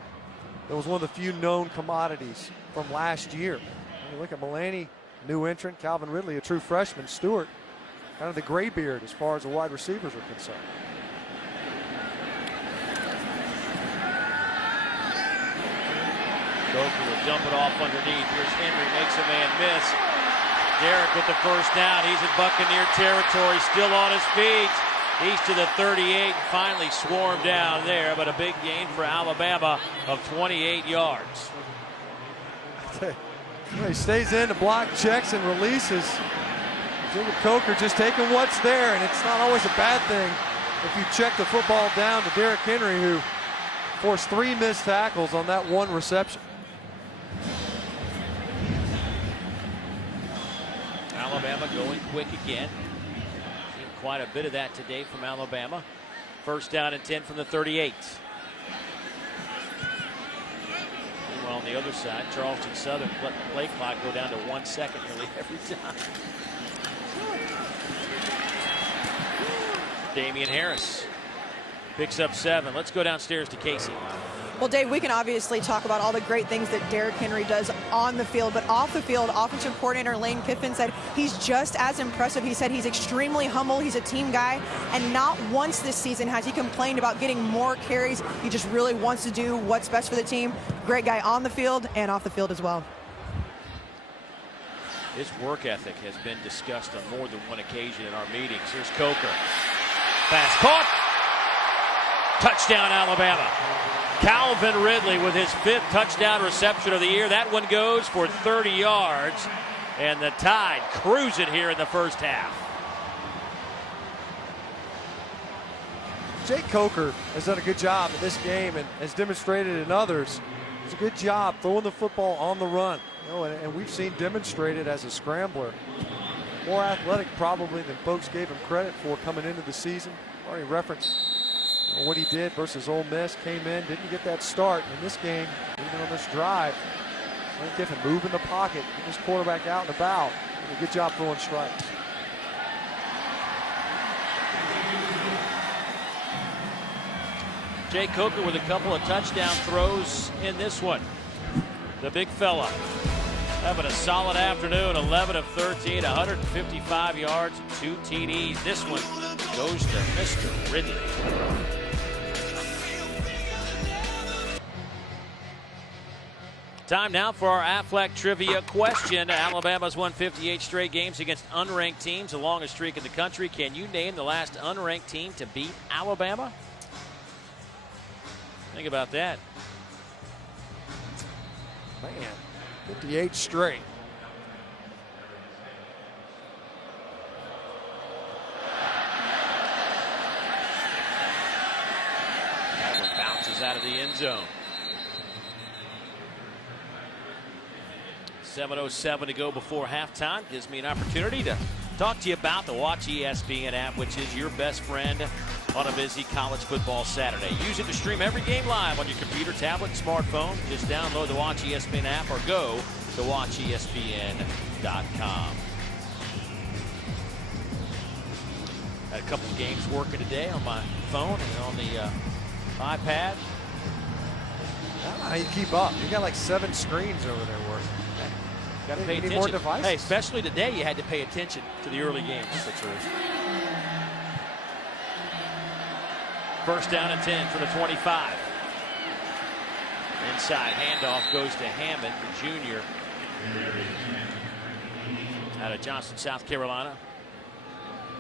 that was one of the few known commodities from last year. When you look at Mullaney, new entrant, Calvin Ridley, a true freshman, Stewart, kind of the gray beard as far as the wide receivers are concerned. Coker will dump it off underneath. Here's Henry, makes a man miss. Derrick with the first down. He's in Buccaneer territory, still on his feet. He's to the 38, finally swarmed down there, but a big gain for Alabama of 28 yards. He stays in to block, checks, and releases. Jacob Coker just taking what's there, and it's not always a bad thing if you check the football down to Derrick Henry, who forced 3 missed tackles on that one reception. Alabama going quick again. Seen quite a bit of that today from Alabama. First down and 10 from the 38. Meanwhile, on the other side, Charleston Southern let the play clock go down to 1 second nearly every time. Damian Harris picks up 7. Let's go downstairs to Casey. Well, Dave, we can obviously talk about all the great things that Derrick Henry does on the field, but off the field, offensive coordinator Lane Kiffin said he's just as impressive. He said he's extremely humble. He's a team guy, and not once this season has he complained about getting more carries. He just really wants to do what's best for the team. Great guy on the field and off the field as well. His work ethic has been discussed on more than one occasion in our meetings. Here's Coker. Pass caught. Touchdown, Alabama. Calvin Ridley with his 5th touchdown reception of the year. That one goes for 30 yards, and the Tide cruise it here in the first half. Jake Coker has done a good job in this game and has demonstrated in others. It's a good job throwing the football on the run. You know, and we've seen demonstrated as a scrambler. More athletic probably than folks gave him credit for coming into the season. Already referenced what he did versus Ole Miss. Came in, didn't get that start in this game, even on this drive. Lane Kiffin moving the pocket, getting his quarterback out and about. Did a good job throwing strikes. Jake Coker with a couple of touchdown throws in this one. The big fella having a solid afternoon. 11 of 13, 155 yards, 2 TDs. This one goes to Mr. Ridley. Time now for our Aflac trivia question. Alabama's won 58 straight games against unranked teams, the longest streak in the country. Can you name the last unranked team to beat Alabama? Think about that. Man, 58 straight. That one bounces out of the end zone. 7:07 to go before halftime. Gives me an opportunity to talk to you about the Watch ESPN app, which is your best friend on a busy college football Saturday. Use it to stream every game live on your computer, tablet, smartphone. Just download the Watch ESPN app or go to watchespn.com. Had a couple of games working today on my phone and on the iPad. I don't know how you keep up. You got like 7 screens over there working. Got to pay attention. More devices. Hey, especially today, you had to pay attention to the early games. That's the truth. First down and 10 for the 25. Inside handoff goes to Hammond, the junior, out of Johnston, South Carolina.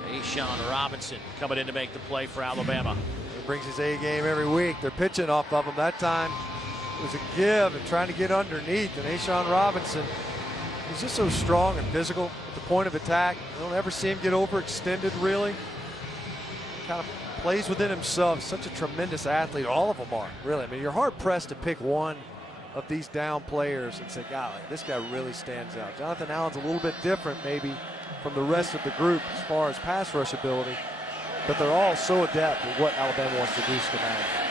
Ashawn Robinson coming in to make the play for Alabama. He brings his A game every week. They're pitching off of him. That time it was a give and trying to get underneath. And Ashawn Robinson, he's just so strong and physical at the point of attack. You don't ever see him get overextended, really. Kind of plays within himself. Such a tremendous athlete. All of them are, really. I mean, you're hard-pressed to pick one of these down players and say, God, this guy really stands out. Jonathan Allen's a little bit different, maybe, from the rest of the group as far as pass rush ability. But they're all so adept at what Alabama wants to do schematically.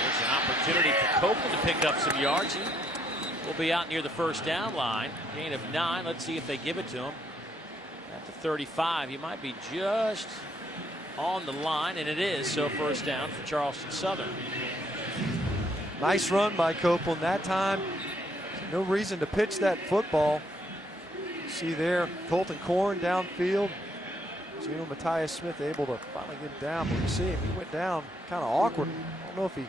There's an opportunity for Copeland to pick up some yards. We'll be out near the first down line. Gain of 9. Let's see if they give it to him. At the 35, he might be just on the line, and it is. So first down for Charleston Southern. Nice run by Copeland that time. No reason to pitch that football. See there, Colton Corn downfield. Gino Matthias Smith able to finally get down, but you see him, he went down kind of awkward. I don't know if he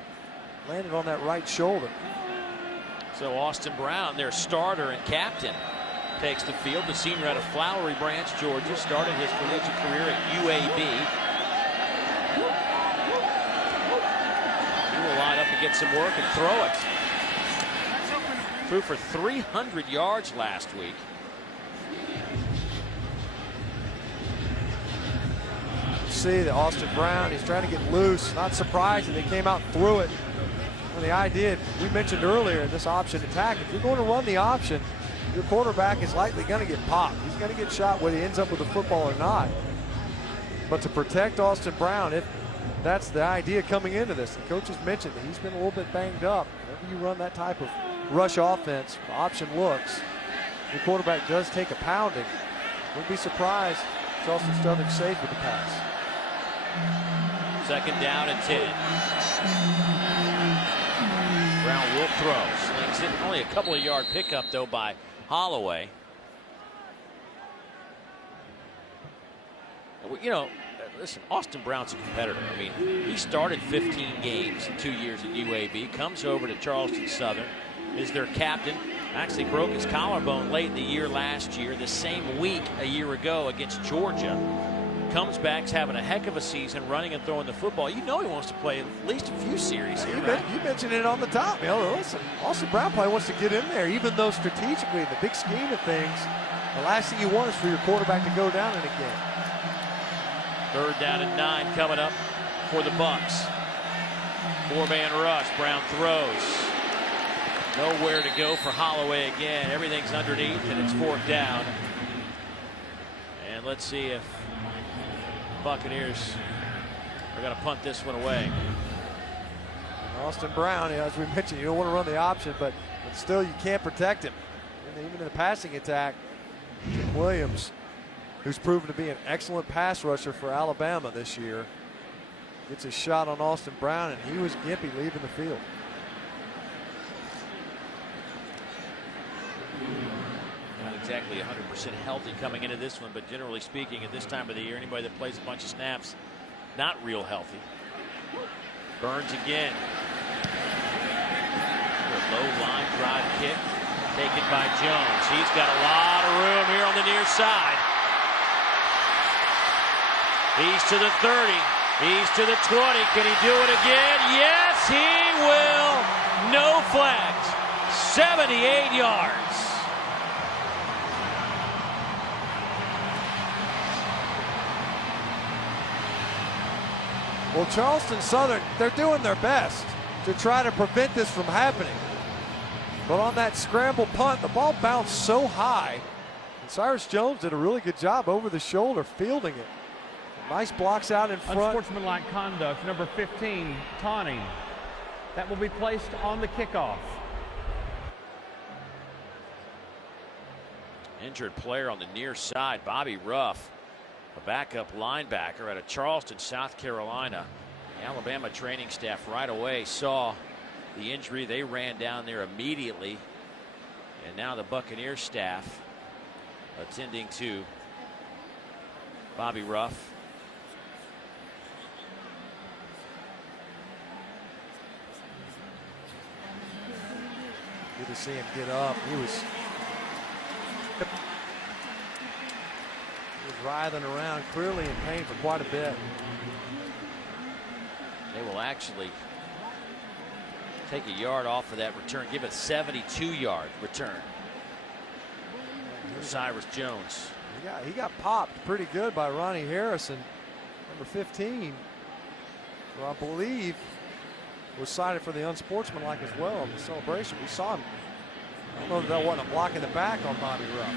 landed on that right shoulder. So Austin Brown, their starter and captain, takes the field. The senior out of Flowery Branch, Georgia, started his collegiate career at UAB. He will line up to get some work and throw it. Threw for 300 yards last week. See that Austin Brown, he's trying to get loose. Not surprising they came out and threw it. Well, the idea we mentioned earlier in this option attack, if you're going to run the option, your quarterback is likely going to get popped. He's going to get shot whether he ends up with the football or not. But to protect Austin Brown, if that's the idea coming into this, the coach has mentioned that he's been a little bit banged up. Whenever you run that type of rush offense, option looks, your quarterback does take a pounding. Wouldn't be surprised if Charleston Southern's safe with the pass. 2nd down and 10. Brown will throw. Slings it. Only a couple of yard pickup, though, by Holloway. You know, listen, Austin Brown's a competitor. I mean, he started 15 games in 2 years at UAB, comes over to Charleston Southern, is their captain. Actually broke his collarbone late in the year last year, the same week a year ago against Georgia. Comes back, having a heck of a season, running and throwing the football. You know he wants to play at least a few series here. You mentioned it on the top. You know, listen, Austin Brown probably wants to get in there, even though strategically, in the big scheme of things, the last thing you want is for your quarterback to go down in a game. 3rd down and 9 coming up for the Bucks. 4-man rush. Brown throws. Nowhere to go for Holloway again. Everything's underneath, and it's 4th down. And let's see if Buccaneers are going to punt this one away. Austin Brown, as we mentioned, you don't want to run the option, but still you can't protect him. And even in the passing attack, Tim Williams, who's proven to be an excellent pass rusher for Alabama this year, gets a shot on Austin Brown, and he was gimpy leaving the field. Not exactly 100% healthy coming into this one, but generally speaking, at this time of the year, anybody that plays a bunch of snaps, not real healthy. Burns again. A low line drive kick taken by Jones. He's got a lot of room here on the near side. He's to the 30. He's to the 20. Can he do it again? Yes, he will. No flags. 78 yards. Well, Charleston Southern, they're doing their best to try to prevent this from happening. But on that scramble punt, the ball bounced so high. And Cyrus Jones did a really good job over the shoulder fielding it. Nice blocks out in front. Unsportsmanlike conduct, number 15, taunting. That will be placed on the kickoff. Injured player on the near side, Bobby Ruff, a backup linebacker out of Charleston, South Carolina. The Alabama training staff right away saw the injury. They ran down there immediately. And now the Buccaneers staff attending to Bobby Ruff. Good to see him get up. He was writhing around, clearly in pain for quite a bit. They will actually take a yard off of that return, give it a 72-yard return for Cyrus Jones. He got popped pretty good by Ronnie Harrison, number 15, who I believe was cited for the unsportsmanlike as well in the celebration. We saw him. I don't know if that wasn't a block in the back on Bobby Ruff.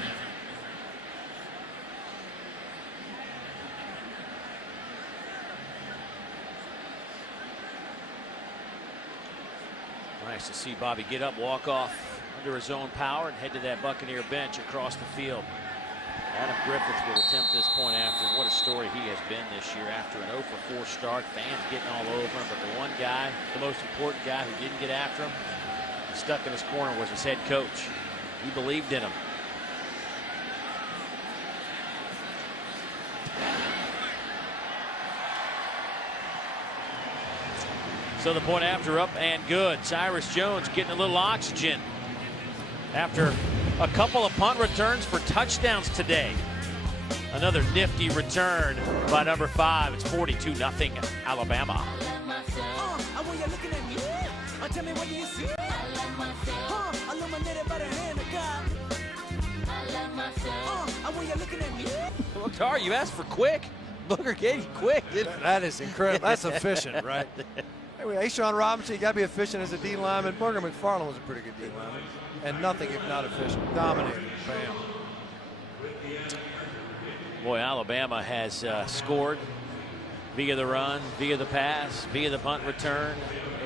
Nice to see Bobby get up, walk off under his own power, and head to that Buccaneer bench across the field. Adam Griffith will attempt this point after. What a story he has been this year after an 0-for-4 start. Fans getting all over him, but the one guy, the most important guy who didn't get after him, stuck in his corner, was his head coach. He believed in him. So the point after up and good. Cyrus Jones getting a little oxygen after A couple of punt returns for touchdowns today. Another nifty return by number 5. It's 42-0 Alabama. Well, Tar, you asked for quick. Booker gave you quick, didn't he? That is incredible. That's efficient, right? Anyway, Ashawn Robinson, you got to be efficient as a D lineman. Booger McFarland was a pretty good D lineman. And nothing if not efficient. Dominated. Bam. Boy, Alabama has scored via the run, via the pass, via the punt return.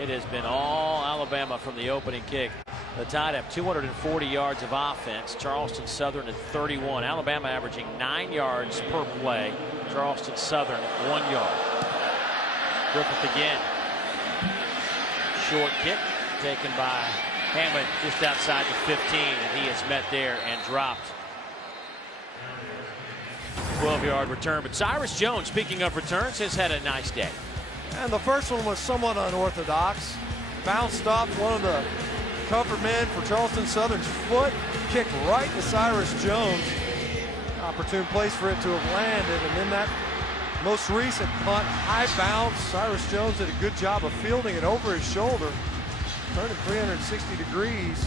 It has been all Alabama from the opening kick. The Tide have 240 yards of offense. Charleston Southern at 31. Alabama averaging 9 yards per play. Charleston Southern 1 yard. Griffith again. Short kick taken by Hammond just outside the 15, and he is met there and dropped. 12-yard return. But Cyrus Jones, speaking of returns, has had a nice day. And the first one was somewhat unorthodox. Bounced off one of the cover men for Charleston Southern's foot, kicked right to Cyrus Jones. Opportune place for it to have landed, and then that most recent punt, high bounce. Cyrus Jones did a good job of fielding it over his shoulder, turned it 360 degrees,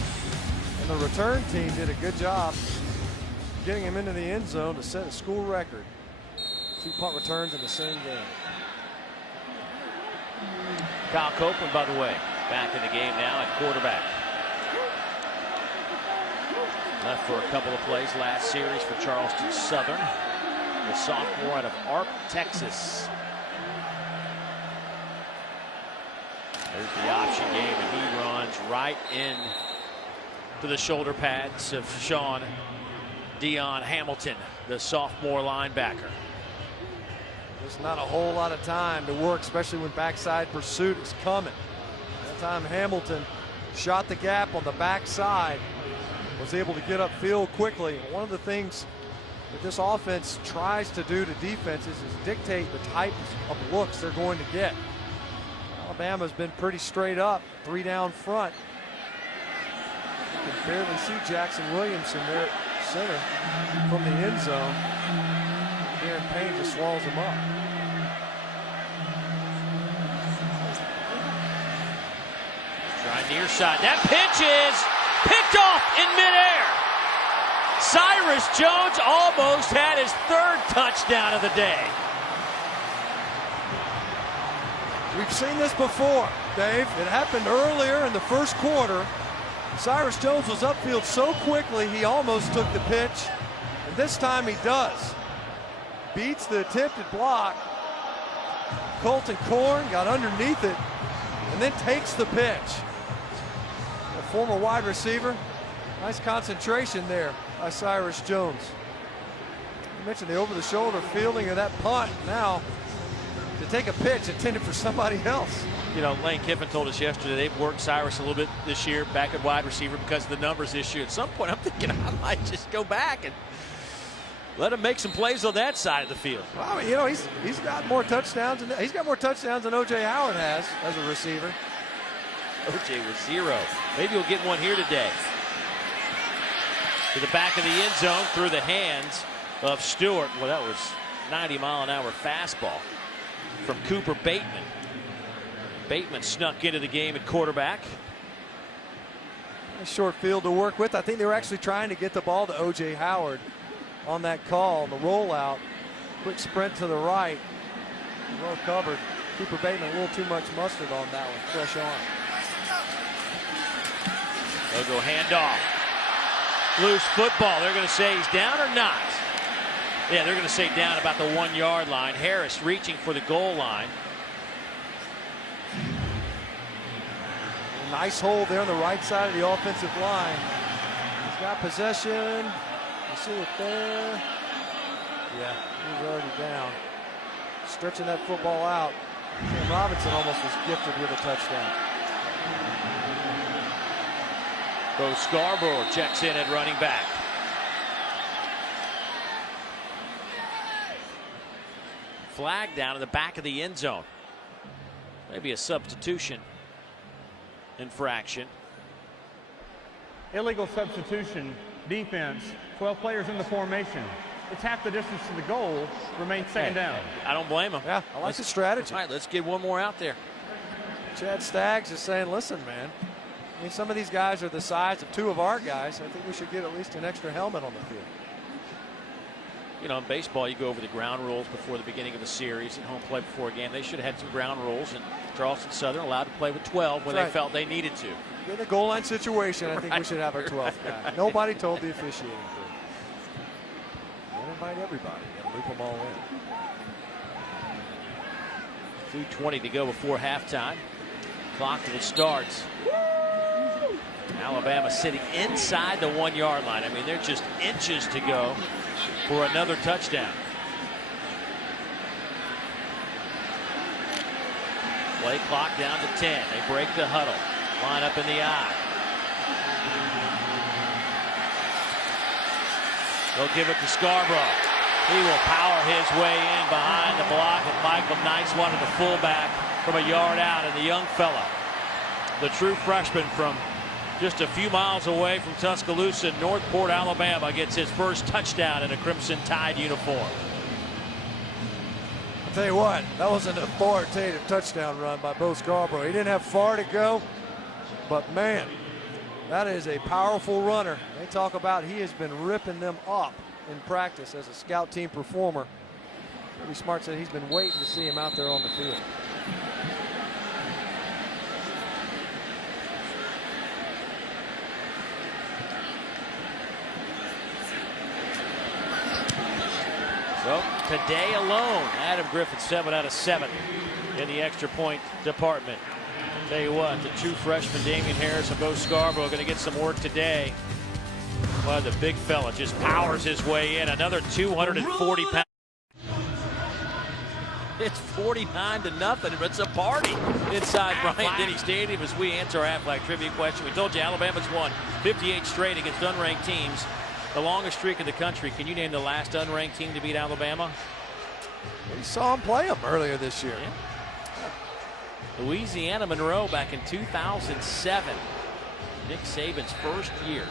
and the return team did a good job getting him into the end zone to set a school record. 2 punt returns in the same game. Kyle Copeland, by the way, back in the game now at quarterback. Left for a couple of plays last series for Charleston Southern. The sophomore out of Arp, Texas. There's the option game, and he runs right in to the shoulder pads of Sean Dion Hamilton, the sophomore linebacker. There's not a whole lot of time to work, especially when backside pursuit is coming. That time Hamilton shot the gap on the backside, was able to get upfield quickly. One of the things that this offense tries to do to defenses is dictate the types of looks they're going to get. Alabama's been pretty straight up, 3 down front. You can barely see Jackson Williamson there at center from the end zone. Darren Payne just swallows him up. Try near side. That pitch is picked off in midair. Cyrus Jones almost had his 3rd touchdown of the day. We've seen this before, Dave. It happened earlier in the first quarter. Cyrus Jones was upfield so quickly he almost took the pitch, and this time he does. Beats the attempted block. Colton Korn got underneath it and then takes the pitch. A former wide receiver. Nice concentration there by Cyrus Jones. You mentioned the over-the-shoulder fielding of that punt. Now to take a pitch intended for somebody else. You know, Lane Kiffin told us yesterday they've worked Cyrus a little bit this year back at wide receiver because of the numbers issue. At some point, I'm thinking I might just go back and let him make some plays on that side of the field. Well, you know, he's got more touchdowns. He's got more touchdowns than O.J. Howard has as a receiver. O.J. was 0. Maybe he'll get one here today. To the back of the end zone through the hands of Stewart. Well, that was 90-mile-an-hour fastball from Cooper Bateman. Bateman snuck into the game at quarterback. A short field to work with. I think they were actually trying to get the ball to O.J. Howard on that call, the rollout. Quick sprint to the right. Well covered. Cooper Bateman a little too much mustard on that one. Fresh arm. They'll go handoff. Loose football. They're going to say he's down or not. Yeah, they're going to say down about the 1 yard line. Harris reaching for the goal line. Nice hold there on the right side of the offensive line. He's got possession. You see it there. Yeah, he's already down. Stretching that football out. Sam Robinson almost was gifted with a touchdown. Bo Scarborough checks in at running back. Flag down in the back of the end zone. Maybe a substitution infraction. Illegal substitution, defense, 12 players in the formation. It's half the distance to the goal, remains second down. I don't blame him. Yeah, I like the strategy. All right, let's get one more out there. Chad Staggs is saying, listen, man, I mean, some of these guys are the size of 2 of our guys. I think we should get at least an extra helmet on the field. You know, in baseball, you go over the ground rules before the beginning of a series and home play before a game. They should have had some ground rules, and Charleston Southern allowed to play with 12 when they felt they needed to. In the goal line situation, I think we should have our 12th guy. Nobody told the officiating crew. Don't invite everybody and loop them all in. 2:20 to go before halftime. Clock will start. Alabama sitting inside the 1-yard line. I mean, they're just inches to go for another touchdown. Play clock down to 10. They break the huddle. Line up in the I. They'll give it to Scarborough. He will power his way in behind the block, and Michael Knights wanted the fullback from a yard out, and the young fella, the true freshman from just a few miles away from Tuscaloosa, Northport, Alabama, gets his first touchdown in a Crimson Tide uniform. I'll tell you what, that was an authoritative touchdown run by Bo Scarborough. He didn't have far to go, but man, that is a powerful runner. They talk about he has been ripping them up in practice as a scout team performer. Pretty Smart said he's been waiting to see him out there on the field. So today alone, Adam Griffin 7 out of 7 in the extra point department. Tell you what, the two freshmen, Damian Harris and Bo Scarborough, going to get some work today. Well, the big fella just powers his way in. Another 240 pounds. It's 49-0. It's a party inside Bryant-Denny Stadium as we answer our Aflac trivia question. We told you Alabama's won 58 straight against unranked teams. The longest streak in the country. Can you name the last unranked team to beat Alabama? We saw him play them earlier this year. Yeah. Louisiana Monroe back in 2007. Nick Saban's first year.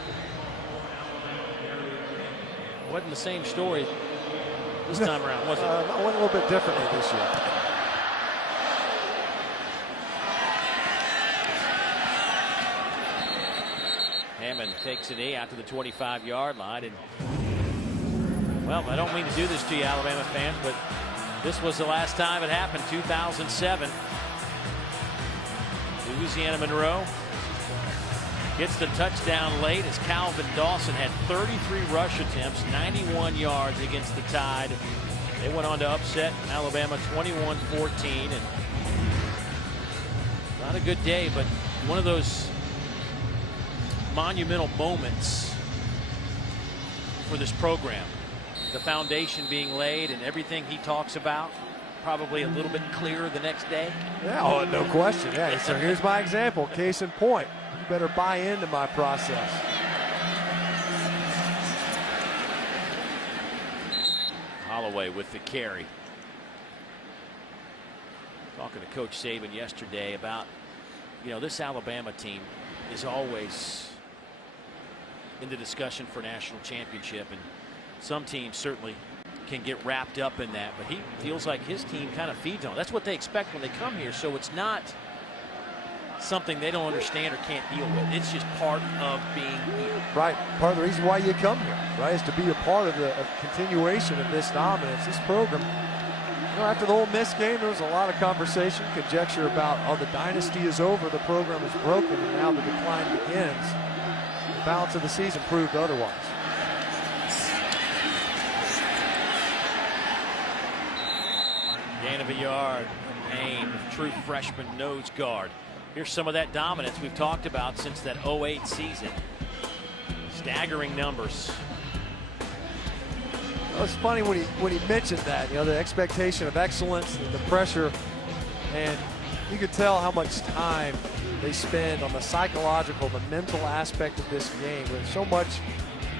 Wasn't the same story this time around, was it? Went a little bit differently this year. Hammond takes an knee out to the 25-yard line. And, well, I don't mean to do this to you, Alabama fans, but this was the last time it happened, 2007. Louisiana Monroe gets the touchdown late as Calvin Dawson had 33 rush attempts, 91 yards against the Tide. They went on to upset Alabama 21-14. And not a good day, but one of those monumental moments for this program. The foundation being laid and everything he talks about probably a little bit clearer the next day. Yeah, oh, no question. Yeah, so here's my example. Case in point. You better buy into my process. Holloway with the carry. Talking to Coach Saban yesterday about, you know, this Alabama team is always in the discussion for national championship, and some teams certainly can get wrapped up in that, but he feels like his team kind of feeds on it. That's what they expect when they come here, so it's not something they don't understand or can't deal with. It's just part of being here. Right. Part of the reason why you come here, right, is to be a part of the continuation of this dominance. This program, you know, after the Ole Miss game, there was a lot of conversation, conjecture about, oh, the dynasty is over, the program is broken, and now the decline begins. The balance of the season proved otherwise. Gain of a yard. Payne, true freshman nose guard. Here's some of that dominance we've talked about since that 08 season. Staggering numbers. Well, it's funny when he mentioned that, you know, the expectation of excellence and the pressure, and you could tell how much time they spend on the psychological, the mental aspect of this game. There's so much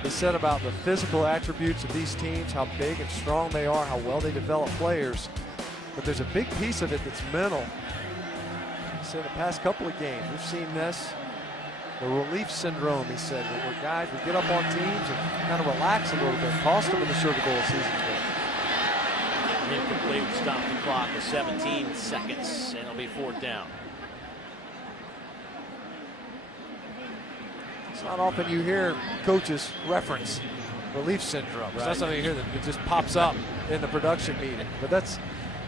is said about the physical attributes of these teams, how big and strong they are, how well they develop players. But there's a big piece of it that's mental. So in the past couple of games, we've seen this. The relief syndrome, he said, where guys would get up on teams and kind of relax a little bit. Cost them in the Sugar Bowl season. Incomplete, stop the clock with 17 seconds, and it'll be 4th down. It's not often you hear coaches reference relief syndrome. It's not something you hear that it just pops up in the production meeting. But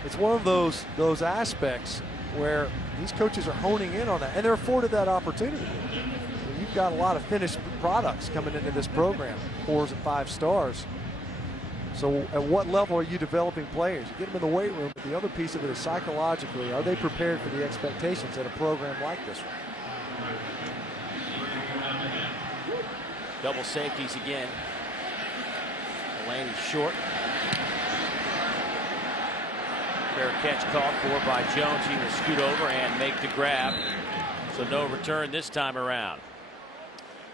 it's one of those aspects where these coaches are honing in on that, and they're afforded that opportunity. You've got a lot of finished products coming into this program, 4s and 5 stars. So at what level are you developing players? You get them in the weight room, but the other piece of it is psychologically, are they prepared for the expectations at a program like this one? Double safeties again. Delaney short. Fair catch called for by Jones. He will scoot over and make the grab. So no return this time around.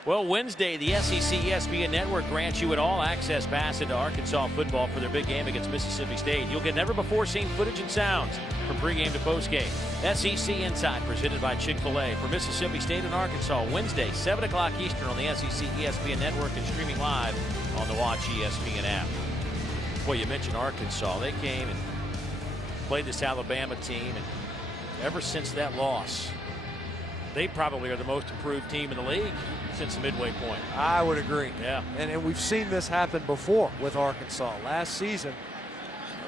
Well, Wednesday, the SEC ESPN Network grants you an all-access pass into Arkansas football for their big game against Mississippi State. You'll get never-before-seen footage and sounds from pregame to postgame. SEC Inside, presented by Chick-fil-A for Mississippi State and Arkansas, Wednesday, 7 o'clock Eastern on the SEC ESPN Network and streaming live on the Watch ESPN app. Well, you mentioned Arkansas. They came and played this Alabama team, and ever since that loss, they probably are the most improved team in the league since the midway point. I would agree. Yeah. And we've seen this happen before with Arkansas. Last season,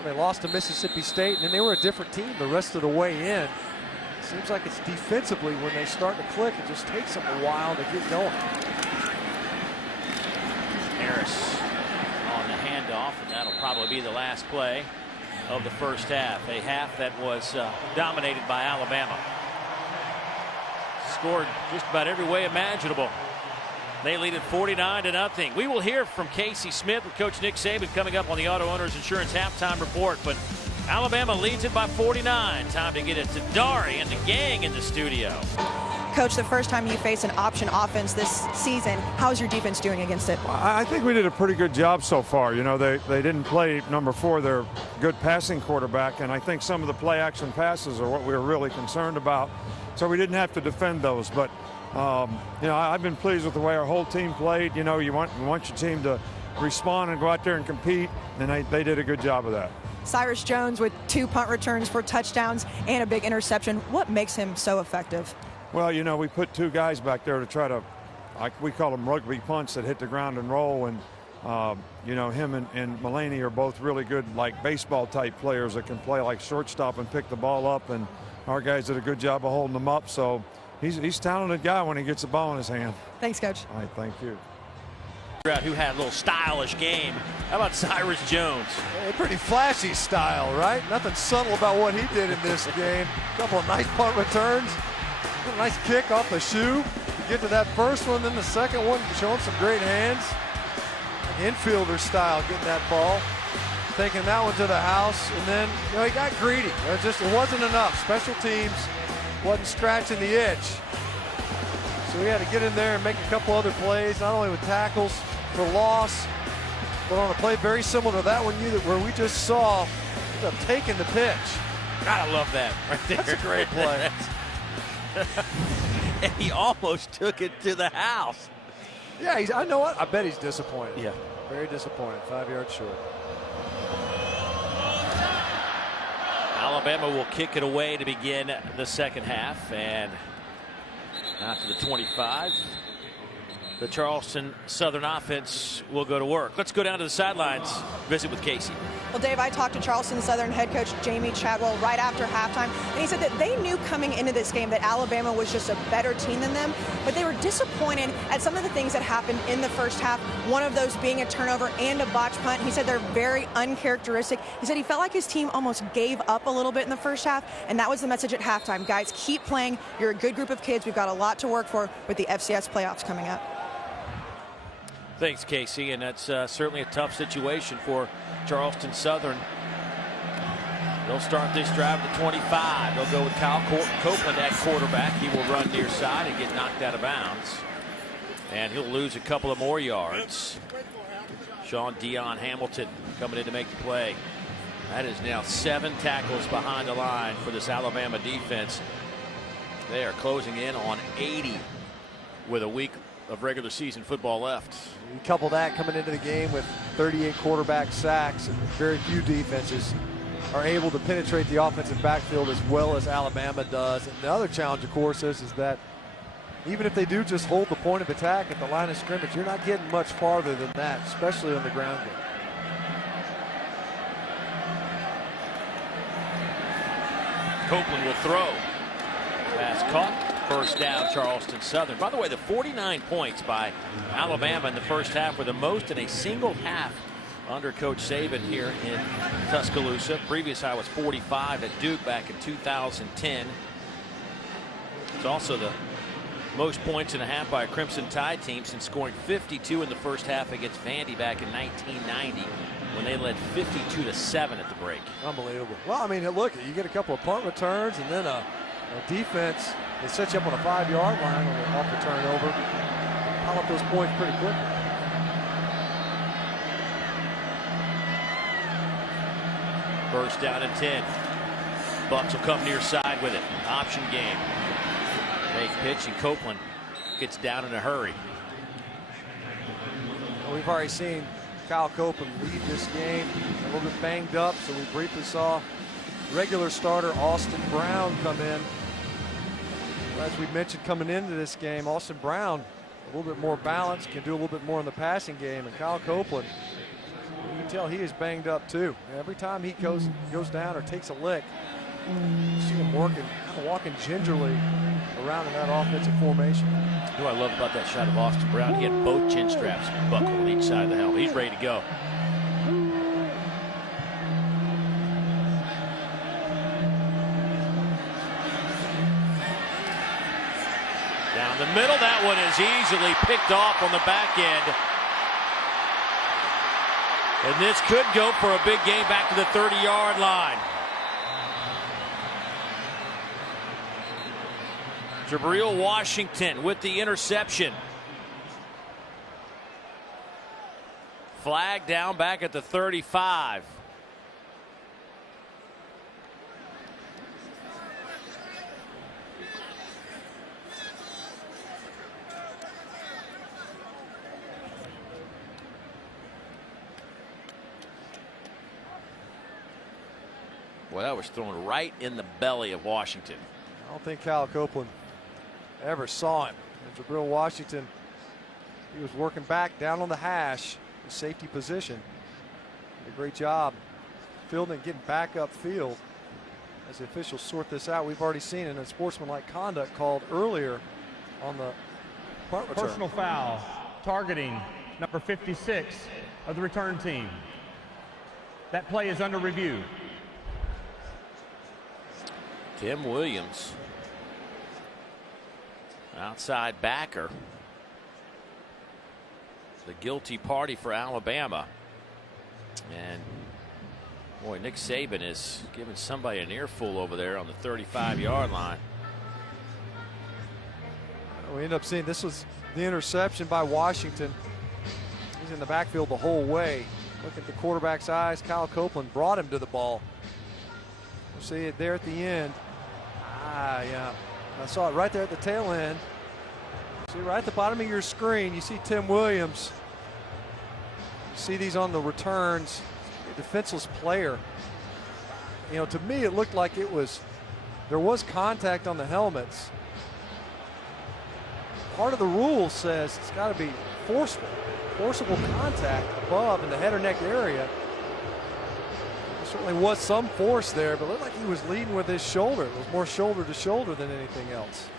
they lost to Mississippi State, and they were a different team the rest of the way in. Seems like it's defensively when they start to click, it just takes them a while to get going. Harris on the handoff, and that'll probably be the last play of the first half. A half that was dominated by Alabama. Scored just about every way imaginable. They lead it 49-0. We will hear from Casey Smith with Coach Nick Saban coming up on the Auto Owners Insurance halftime report. But Alabama leads it by 49. Time to get it to Dari and the gang in the studio. Coach, the first time you face an option offense this season, how's your defense doing against it? I think we did a pretty good job so far. You know, they didn't play number 4, their good passing quarterback, and I think some of the play action passes are what we were really concerned about. So we didn't have to defend those. But, you know, I've been pleased with the way our whole team played. You know, you want your team to respond and go out there and compete, and they did a good job of that. Cyrus Jones with 2 punt returns for touchdowns and a big interception. What makes him so effective? Well, you know, we put 2 guys back there to try to, like we call them rugby punts that hit the ground and roll. And, you know, him and Mulaney are both really good, like baseball type players that can play like shortstop and pick the ball up. And our guys did a good job of holding them up. So he's a talented guy when he gets the ball in his hand. Thanks, Coach. All right, thank you. Who had a little stylish game. How about Cyrus Jones? A pretty flashy style, right? Nothing subtle about what he did in this game. A couple of nice punt returns. A nice kick off the shoe. You get to that first one, then the second one, showing some great hands. Infielder style, getting that ball. Taking that one to the house, and then, you know, he got greedy. It wasn't enough. Special teams wasn't scratching the itch. So we had to get in there and make a couple other plays, not only with tackles for loss, but on a play very similar to that one where we just saw taking the pitch. Gotta love that right there. That's a great play. And he almost took it to the house. Yeah, I know what? I bet he's disappointed. Yeah. Very disappointed. 5 yards short. Alabama will kick it away to begin the second half, and out to the 25. The Charleston Southern offense will go to work. Let's go down to the sidelines, visit with Casey. Well, Dave, I talked to Charleston Southern head coach Jamie Chadwell right after halftime, and he said that they knew coming into this game that Alabama was just a better team than them, but they were disappointed at some of the things that happened in the first half, one of those being a turnover and a botch punt. He said they're very uncharacteristic. He said he felt like his team almost gave up a little bit in the first half, and that was the message at halftime. Guys, keep playing. You're a good group of kids. We've got a lot to work for with the FCS playoffs coming up. Thanks, Casey, and that's certainly a tough situation for Charleston Southern. They'll start this drive at the 25. They'll go with Kyle Copeland at quarterback. He will run near side and get knocked out of bounds. And he'll lose a couple of more yards. Sean Dion Hamilton coming in to make the play. That is now 7 tackles behind the line for this Alabama defense. They are closing in on 80 with a week of regular season football left. You couple that coming into the game with 38 quarterback sacks, and very few defenses are able to penetrate the offensive backfield as well as Alabama does. And the other challenge, of course, is that even if they do just hold the point of attack at the line of scrimmage, you're not getting much farther than that, especially on the ground game. Copeland will throw. Pass caught. First down, Charleston Southern. By the way, the 49 points by Alabama in the first half were the most in a single half under Coach Saban here in Tuscaloosa. Previous high was 45 at Duke back in 2010. It's also the most points in a half by a Crimson Tide team since scoring 52 in the first half against Vandy back in 1990 when they led 52-7 at the break. Unbelievable. Well, I mean, look, you get a couple of punt returns and then a defense. They set you up on a 5-yard line off the turnover. Pile up those points pretty quickly. First down and 10. Bucks will come near side with it. Option game. Fake pitch, and Copeland gets down in a hurry. Well, we've already seen Kyle Copeland lead this game a little bit banged up, so we briefly saw regular starter Austin Brown come in. As we mentioned coming into this game, Austin Brown a little bit more balanced, can do a little bit more in the passing game, and Kyle Copeland, you can tell he is banged up too. Every time he goes down or takes a lick, you see him walking gingerly around in that offensive formation. What I love about that shot of Austin Brown, he had both chin straps buckled on each side of the helmet. He's ready to go. Down the middle, that one is easily picked off on the back end. And this could go for a big gain back to the 30-yard line. Jabril Washington with the interception. Flag down back at the 35. Boy, that was thrown right in the belly of Washington. I don't think Kyle Copeland ever saw him. And Jabril Washington, he was working back down on the hash, the safety position. Did a great job fielding, getting back upfield as the officials sort this out. We've already seen it in sportsmanlike conduct called earlier on the punt return. Personal foul, targeting number 56 of the return team. That play is under review. Tim Williams, outside backer, the guilty party for Alabama. And boy, Nick Saban is giving somebody an earful over there on the 35-yard line. We end up seeing this was the interception by Washington. He's in the backfield the whole way. Look at the quarterback's eyes. Kyle Copeland brought him to the ball. We'll see it there at the end. Yeah. I saw it right there at the tail end. See right at the bottom of your screen, you see Tim Williams. You see these on the returns. A defenseless player. You know, to me, it looked like there was contact on the helmets. Part of the rule says it's got to be forcible contact above in the head or neck area. Certainly was some force there, but it looked like he was leading with his shoulder. It was more shoulder to shoulder than anything else.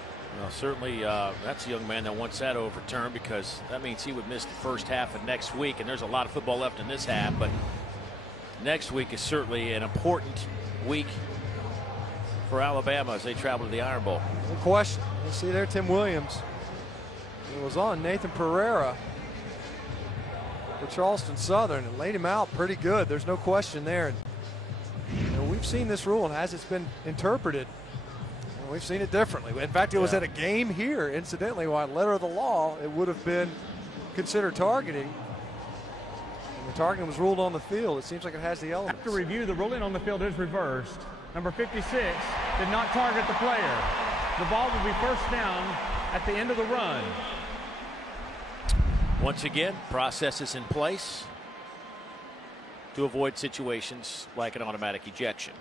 Well, certainly that's a young man that wants that overturned, because that means he would miss the first half of next week, and there's a lot of football left in this half, but next week is certainly an important week for Alabama as they travel to the Iron Bowl. No question. You see there Tim Williams. It was on Nathan Pereira for Charleston Southern and laid him out pretty good. There's no question there. You know, we've seen this rule, and as it's been interpreted, we've seen it differently. In fact, it was at a game here, incidentally, by letter of the law, it would have been considered targeting. And the targeting was ruled on the field. It seems like it has the elements. After review, the ruling on the field is reversed. Number 56 did not target the player. The ball will be first down at the end of the run. Once again, processes in place to avoid situations like an automatic ejection.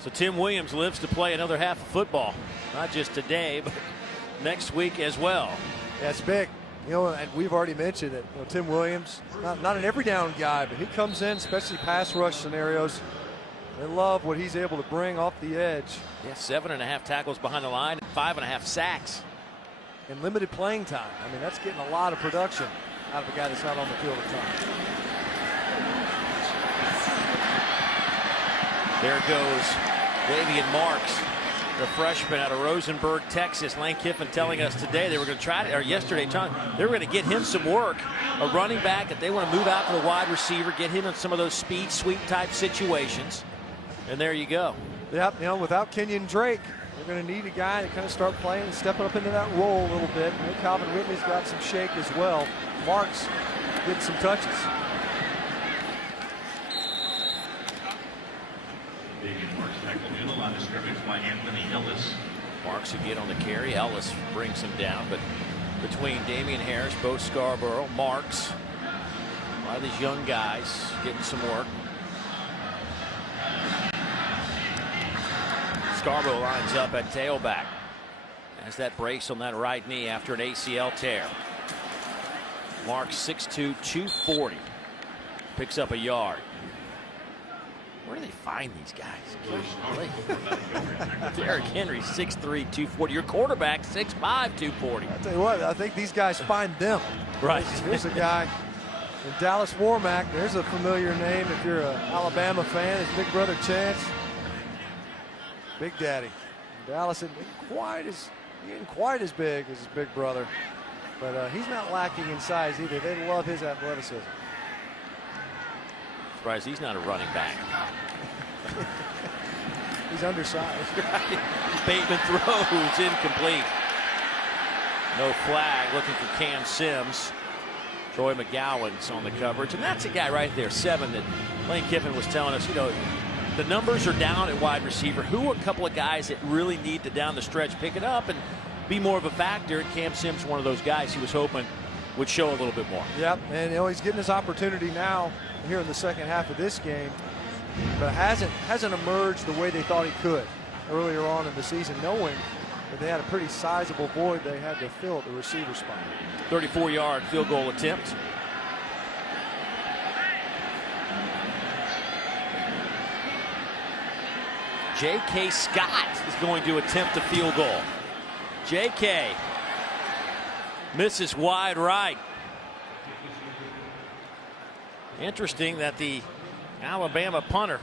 So Tim Williams lives to play another half of football, not just today, but next week as well. That's big. You know, and we've already mentioned it. You know, Tim Williams, not an every down guy, but he comes in, especially pass rush scenarios. They love what he's able to bring off the edge. Yeah, 7.5 tackles behind the line, 5.5 sacks. And limited playing time. I mean, that's getting a lot of production out of a guy that's not on the field at times. There goes Davian Marks, the freshman out of Rosenberg, Texas. Lane Kiffin telling us today they were going to try to, or yesterday, they were going to get him some work. A running back that they want to move out to the wide receiver, get him in some of those speed sweep type situations. And there you go. Yep, you know, without Kenyon Drake, they're going to need a guy to kind of start playing and stepping up into that role a little bit. You know, Calvin Ridley's got some shake as well. Marks getting some touches. Marks again on the carry. Ellis brings him down, but between Damian Harris, Bo Scarborough, Marks, a lot of these young guys getting some work. Scarborough lines up at tailback. Has that brace on that right knee after an ACL tear. Marks 6'2", 240. Picks up a yard. Where do they find these guys? Derrick Henry, 6'3", 240. Your quarterback, 6'5", 240. I'll tell you what, I think these guys find them. Right. Here's a guy in Dallas Warmack. There's a familiar name if you're an Alabama fan. His big brother Chance. Big Daddy. Dallas isn't quite as big as his big brother, but he's not lacking in size either. They love his athleticism. Surprised he's not a running back. He's undersized. Bateman throws incomplete. No flag. Looking for Cam Sims. Troy McGowan's on the coverage, and that's a guy right there, 7, that Lane Kiffin was telling us, you know, the numbers are down at wide receiver. Who are a couple of guys that really need to down the stretch pick it up and be more of a factor? Cam Sims, one of those guys he was hoping would show a little bit more. Yep, and you know, he's getting his opportunity now here in the second half of this game, but hasn't emerged the way they thought he could earlier on in the season, knowing that they had a pretty sizable void they had to fill at the receiver spot. 34-yard field goal attempt. J.K. Scott is going to attempt a field goal. J.K. misses wide right. Interesting that the Alabama punter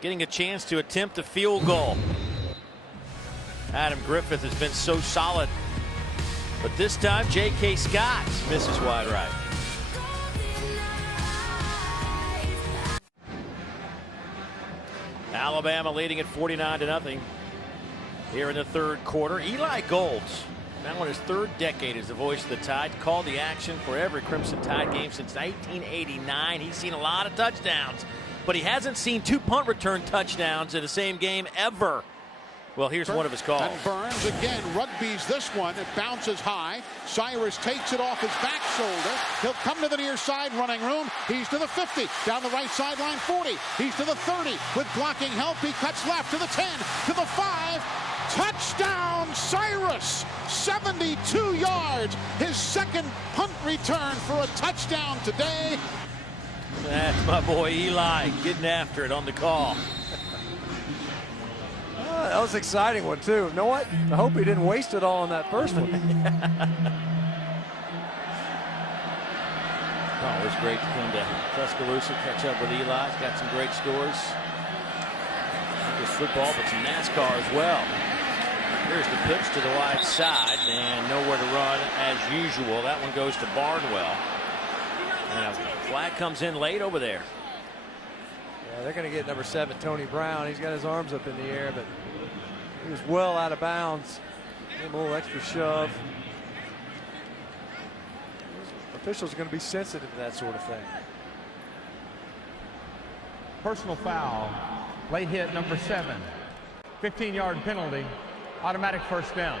getting a chance to attempt a field goal. Adam Griffith has been so solid, but this time J.K. Scott misses wide right. Alabama leading at 49-0 here in the third quarter. Eli Golds, now in his third decade as the voice of the Tide, called the action for every Crimson Tide game since 1989. He's seen a lot of touchdowns, but he hasn't seen 2 punt return touchdowns in the same game ever. Well, here's one of his calls. And Burns again rugby's this one. It bounces high. Cyrus takes it off his back shoulder. He'll come to the near side, running room. He's to the 50, down the right sideline, 40. He's to the 30 with blocking help. He cuts left to the 10, to the 5. Touchdown, Cyrus! 72 yards. His second punt return for a touchdown today. That's my boy Eli getting after it on the call. That was an exciting one, too. You know what? I hope he didn't waste it all on that first one. Oh, it was great to come to Tuscaloosa, catch up with Eli. He's got some great stories. Not just football, but some NASCAR as well. Here's the pitch to the wide side, and nowhere to run as usual. That one goes to Barnwell. And a flag comes in late over there. Yeah, they're going to get number 7, Tony Brown. He's got his arms up in the air, but he was well out of bounds. Give him a little extra shove. Officials are going to be sensitive to that sort of thing. Personal foul. Late hit number 7. 15-yard penalty. Automatic first down.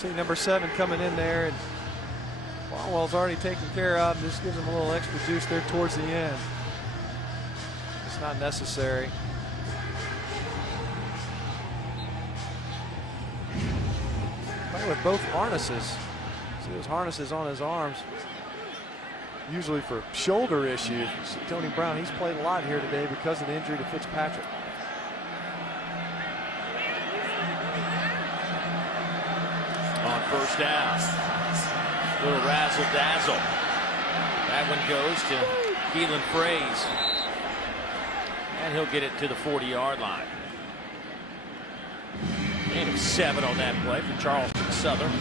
See number 7 coming in there, and Barnwell's already taken care of. Just gives him a little extra juice there towards the end. It's not necessary. Play with both harnesses. See those harnesses on his arms, usually for shoulder issues. See Tony Brown, he's played a lot here today because of the injury to Fitzpatrick. On first down, little razzle dazzle. That one goes to Keelan Fraze, and he'll get it to the 40-yard line. Gain of 7 on that play for Charleston Southern.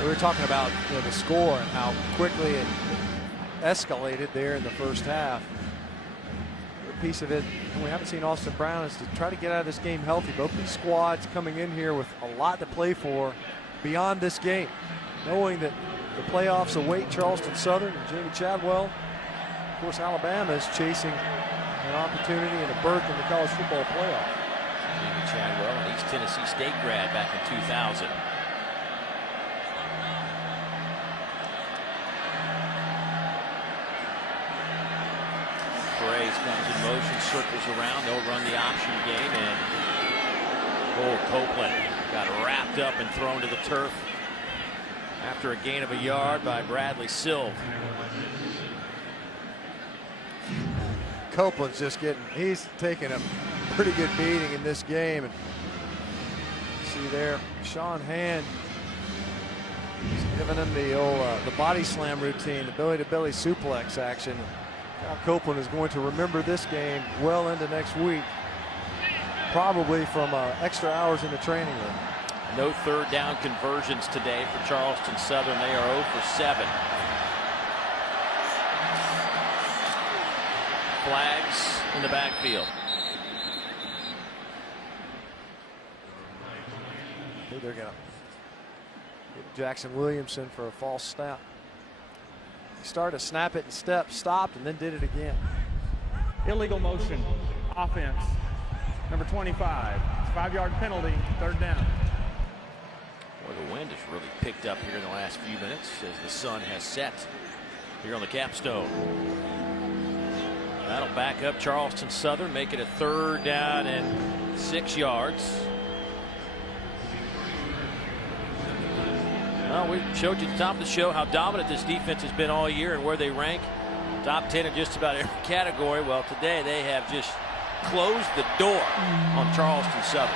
We were talking about the score and how quickly it escalated there in the first half. A piece of it, and we haven't seen Austin Brown, is to try to get out of this game healthy. Both these squads coming in here with a lot to play for beyond this game, knowing that the playoffs await Charleston Southern and Jamie Chadwell. Of course, Alabama is chasing an opportunity and a berth in the college football playoff. Jamie Chadwell, an East Tennessee State grad back in 2000. Fraze comes in motion, circles around. They'll run the option game, and Copeland got wrapped up and thrown to the turf after a gain of a yard by Bradley Silv. Copeland's just he's taking a pretty good beating in this game. And see there, Sean Hand is giving him the old the body slam routine, the belly-to-belly suplex action. Now Copeland is going to remember this game well into next week, probably from extra hours in the training room. No third down conversions today for Charleston Southern. They are 0 for 7. Flags in the backfield. I think they're going to get Jackson Williamson for a false snap. He started to snap it and stopped, and then did it again. Illegal motion, offense, number 25. 5-yard penalty, third down. Boy, the wind has really picked up here in the last few minutes as the sun has set here on the capstone. That'll back up Charleston Southern, make it a 3rd down and 6 yards. Well, we showed you at the top of the show how dominant this defense has been all year and where they rank. Top 10 in just about every category. Well, today they have just closed the door on Charleston Southern.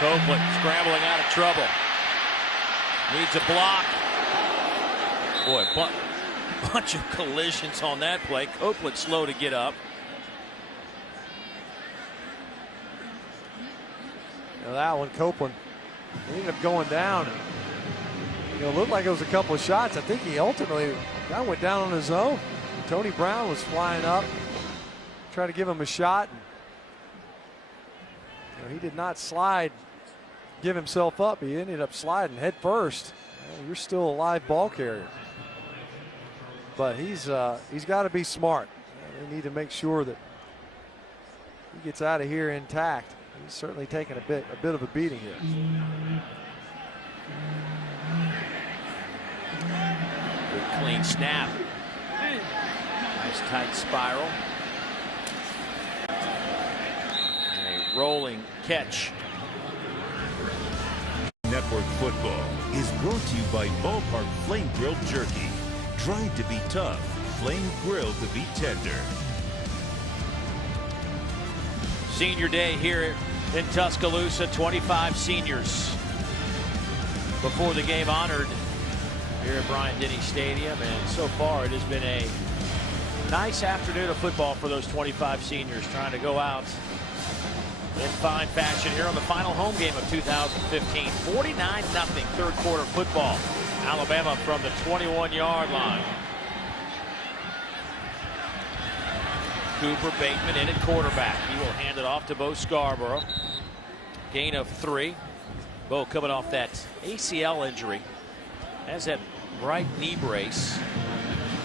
Copeland scrambling out of trouble. Needs a block. Boy, bunch of collisions on that play. Copeland slow to get up. That one, Copeland, he ended up going down. And, it looked like it was a couple of shots. I think he ultimately went down on his own. Tony Brown was flying up, trying to give him a shot. And, he did not slide, give himself up. He ended up sliding head first. You're still a live ball carrier. But he's got to be smart. They need to make sure that he gets out of here intact. He's certainly taking a bit of a beating here. Good clean snap. Nice tight spiral. And a rolling catch. Network Football is brought to you by Ballpark Flame Grilled Jerky. Dried to be tough, flame grilled to be tender. Senior day here in Tuscaloosa. 25 seniors before the game honored here at Bryant-Denny Stadium, and so far it has been a nice afternoon of football for those 25 seniors, trying to go out in fine fashion here on the final home game of 2015. 49-0 third quarter football. Alabama from the 21-yard line. Cooper Bateman in at quarterback. He will hand it off to Bo Scarborough. Gain of 3. Bo coming off that ACL injury. Has that right knee brace.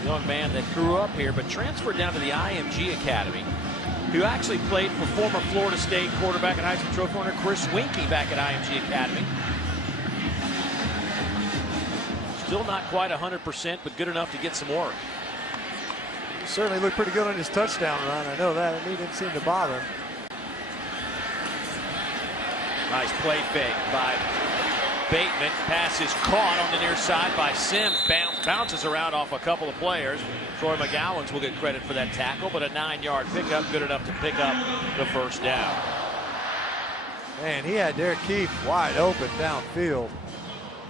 young man that grew up here but transferred down to the IMG Academy, who actually played for former Florida State quarterback and Heisman Trophy winner Chris Winkie back at IMG Academy. Still not quite 100%, but good enough to get some work. He certainly looked pretty good on his touchdown run. I know that, and he didn't seem to bother him. Nice play fake by Bateman. Pass is caught on the near side by Sims. Bounces around off a couple of players. Troy McGowans will get credit for that tackle, but a 9-yard pickup, good enough to pick up the first down. Man, he had Derek Keefe wide open downfield.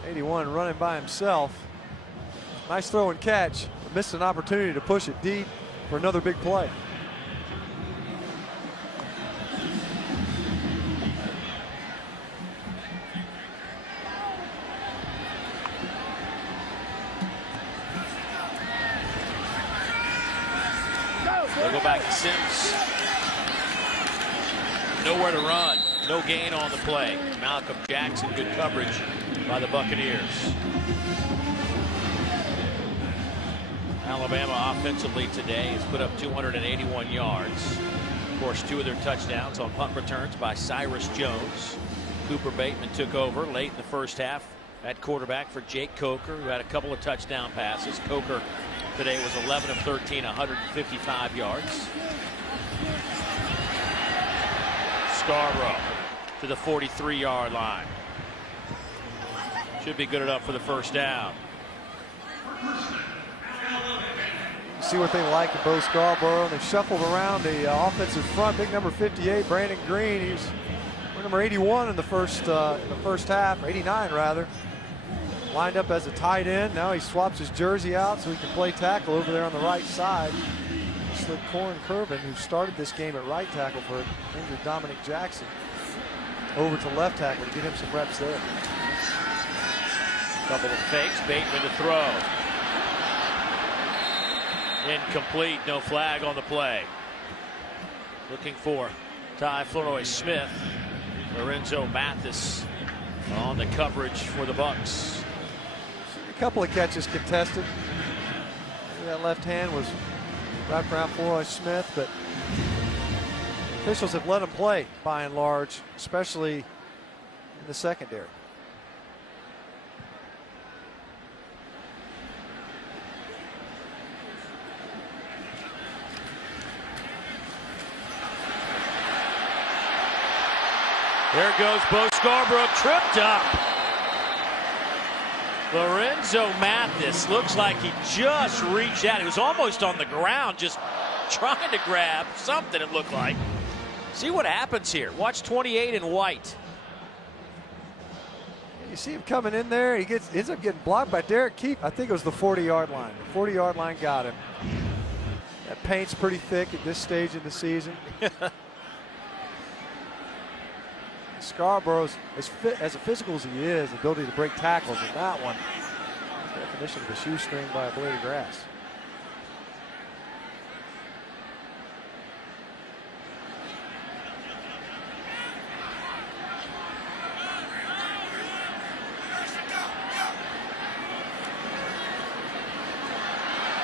81 running by himself. Nice throw and catch. Missed an opportunity to push it deep for another big play. They'll go back to Sims. Nowhere to run. No gain on the play. Malcolm Jackson, good coverage by the Buccaneers. Alabama offensively today has put up 281 yards. Of course, 2 of their touchdowns on punt returns by Cyrus Jones. Cooper Bateman took over late in the first half at quarterback for Jake Coker, who had a couple of touchdown passes. Coker today was 11 of 13, 155 yards. Scarborough to the 43-yard line. Should be good enough for the first down. See what they like in Bo Scarborough. They've shuffled around the offensive front. Big number 58, Brandon Green. He's number 81 in the first half, 89 rather. Lined up as a tight end. Now he swaps his jersey out so he can play tackle over there on the right side. Slid Corin Curvin, who started this game at right tackle for injured Dominic Jackson, over to left tackle to get him some reps there. Couple of fakes, Bateman to throw. Incomplete, no flag on the play. Looking for Ty Flournoy-Smith. Lorenzo Mathis on the coverage for the Bucks. A couple of catches contested. That left hand was wrapped around Flournoy-Smith, but officials have let him play by and large, especially in the secondary. There goes Bo Scarborough, tripped up. Lorenzo Mathis looks like he just reached out. He was almost on the ground, just trying to grab something, it looked like. See what happens here. Watch 28 in white. You see him coming in there. He ends up getting blocked by Derek Keefe. I think it was the 40-yard line. The 40-yard line got him. That paint's pretty thick at this stage in the season. Scarborough's as physical as he is, the ability to break tackles, and that one, definition of a shoestring by a blade of grass.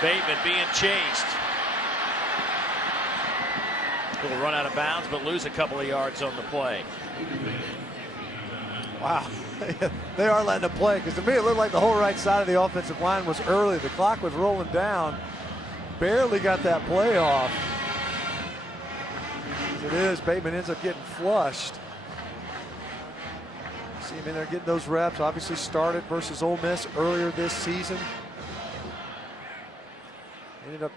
Bateman being chased. He'll run out of bounds, but lose a couple of yards on the play. Wow, they are letting it play, because to me it looked like the whole right side of the offensive line was early. The clock was rolling down. Barely got that play off. As it is, Bateman ends up getting flushed. See him in there getting those reps. Obviously started versus Ole Miss earlier this season. Ended up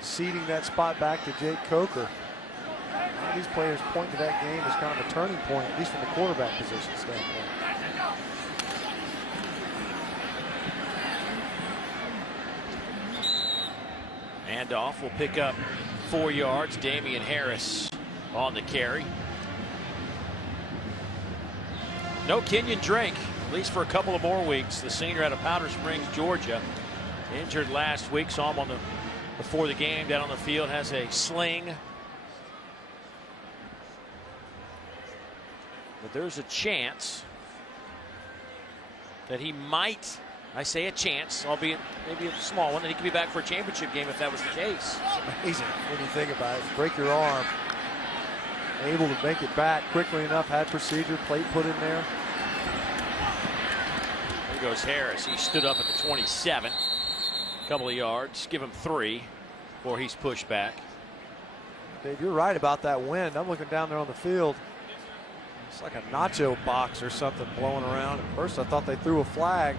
ceding that spot back to Jake Coker. These players point to that game as kind of a turning point, at least from the quarterback position standpoint. Handoff will pick up 4 yards. Damian Harris on the carry. No Kenyon Drake, at least for a couple of more weeks. The senior out of Powder Springs, Georgia. Injured last week, saw him before the game down on the field, has a sling. But there's a chance that he might I say a chance, albeit maybe a small one, and he could be back for a championship game if that was the case. Amazing when you think about it. Break your arm. Able to make it back quickly enough. Had procedure, plate put in there. There goes Harris. He stood up at the 27. Couple of yards. Give him 3 before he's pushed back. Dave, you're right about that wind. I'm looking down there on the field. It's like a nacho box or something blowing around. At first I thought they threw a flag.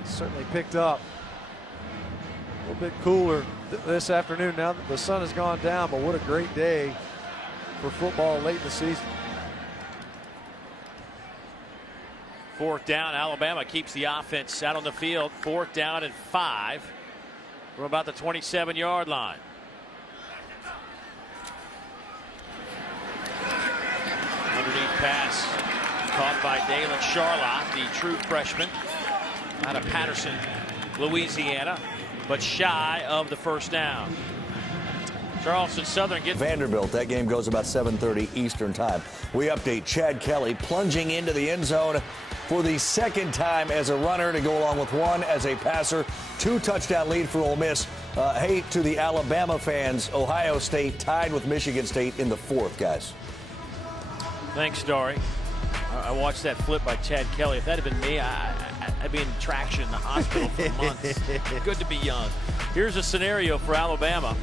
It certainly picked up. A little bit cooler this afternoon now that the sun has gone down, but what a great day for football late in the season. 4th down, Alabama keeps the offense out on the field. 4th down and 5 from about the 27-yard line. Underneath pass caught by Dalen Charlotte, the true freshman out of Patterson, Louisiana, but shy of the first down. Charleston Southern gets Vanderbilt. That game goes about 7:30 Eastern time. We update Chad Kelly plunging into the end zone for the 2nd time as a runner to go along with 1 as a passer. 2-touchdown lead for Ole Miss. Hey to the Alabama fans, Ohio State tied with Michigan State in the 4th, guys. Thanks, Starry. I watched that flip by Chad Kelly. If that had been me, I'd be in traction in the hospital for months. Good to be young. Here's a scenario for Alabama.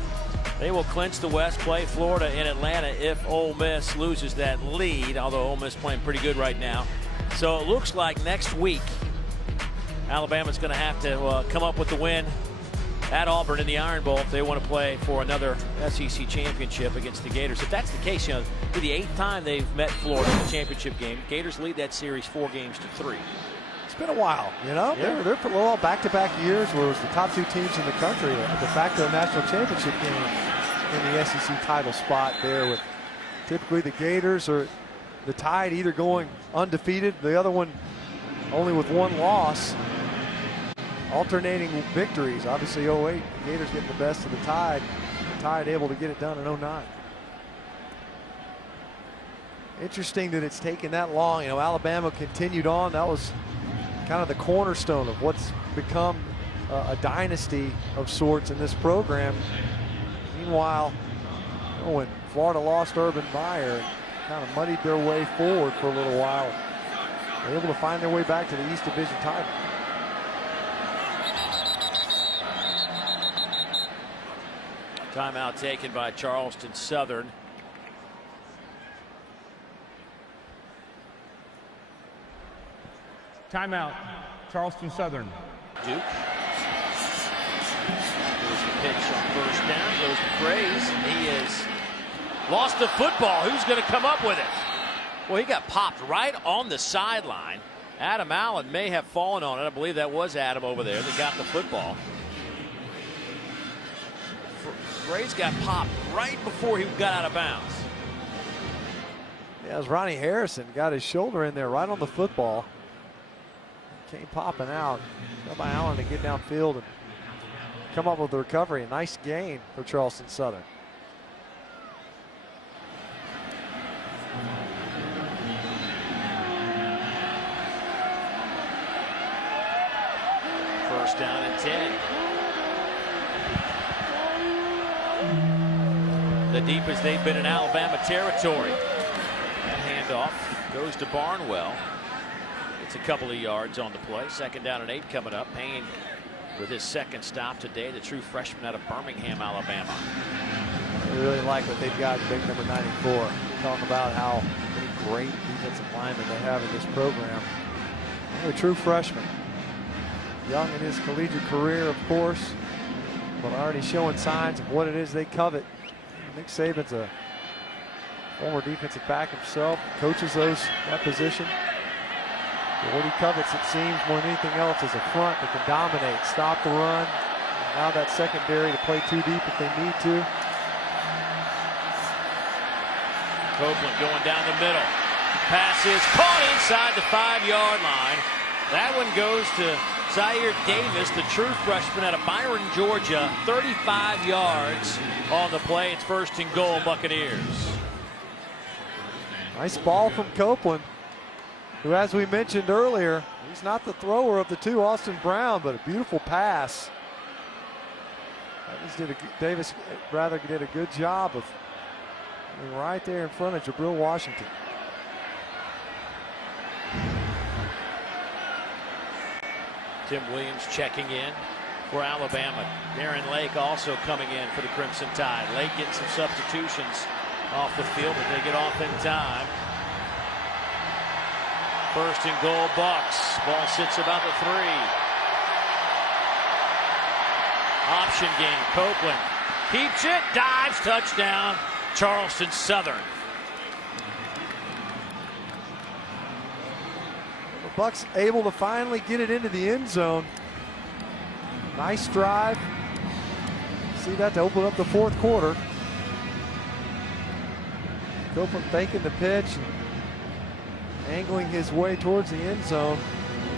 They will clinch the West, play Florida in Atlanta if Ole Miss loses that lead, although Ole Miss playing pretty good right now. So it looks like next week Alabama's going to have to come up with the win at Auburn in the Iron Bowl if they want to play for another SEC championship against the Gators. If that's the case, you know, for the 8th time they've met Florida in the championship game. Gators lead that series 4-3. It's been a while, you know. Yeah. They're all back-to-back years where it was the top 2 teams in the country. De facto national championship game in the SEC title spot there, with typically the Gators or the Tide either going undefeated, the other one only with 1 loss. Alternating victories. Obviously 08, the Gators getting the best of the Tide. The Tide able to get it done in 09. Interesting that it's taken that long. You know, Alabama continued on. That was kind of the cornerstone of what's become a dynasty of sorts in this program. Meanwhile, you know, when Florida lost Urban Meyer, kind of muddied their way forward for a little while. They're able to find their way back to the East Division title. Timeout taken by Charleston Southern. Timeout, Charleston Southern. Duke. There's the pitch on 1st down. Goes to Graves. He has lost the football. Who's going to come up with it? Well, he got popped right on the sideline. Adam Allen may have fallen on it. I believe that was Adam over there that got the football. Graves got popped right before he got out of bounds. Yeah, as Ronnie Harrison got his shoulder in there right on the football. Came popping out. Got by Allen to get downfield and come up with the recovery. A nice gain for Charleston Southern. First down and 10. The deepest they've been in Alabama territory. That handoff goes to Barnwell. It's a couple of yards on the play. 2nd down and 8 coming up. Payne with his 2nd stop today, the true freshman out of Birmingham, Alabama. I really like what they've got in big number 94. Talking about how many great defensive linemen they have in this program. A true freshman. Young in his collegiate career, of course, but already showing signs of what it is they covet. Nick Saban's a former defensive back himself, coaches that position. But what he covets, it seems, more than anything else, is a front that can dominate, stop the run. And now that secondary to play 2 deep if they need to. Copeland going down the middle. Pass is caught inside the 5-yard line. That one goes to Zaire Davis, the true freshman out of Byron, Georgia. 35 yards on the play. It's 1st and goal, Buccaneers. Nice ball from Copeland, who, as we mentioned earlier, He's not the thrower of the two, Austin Brown, but a beautiful pass. Davis rather did a good job of being right there in front of Jabril Washington. Tim Williams checking in for Alabama. Darren Lake also coming in for the Crimson Tide. Lake getting some substitutions off the field, but they get off in time. First and goal, Bucks. Ball sits about the 3. Option game, Copeland keeps it, dives, touchdown, Charleston Southern. The Bucks able to finally get it into the end zone. Nice drive. See that to open up the fourth quarter. Copeland faking the pitch and angling his way towards the end zone.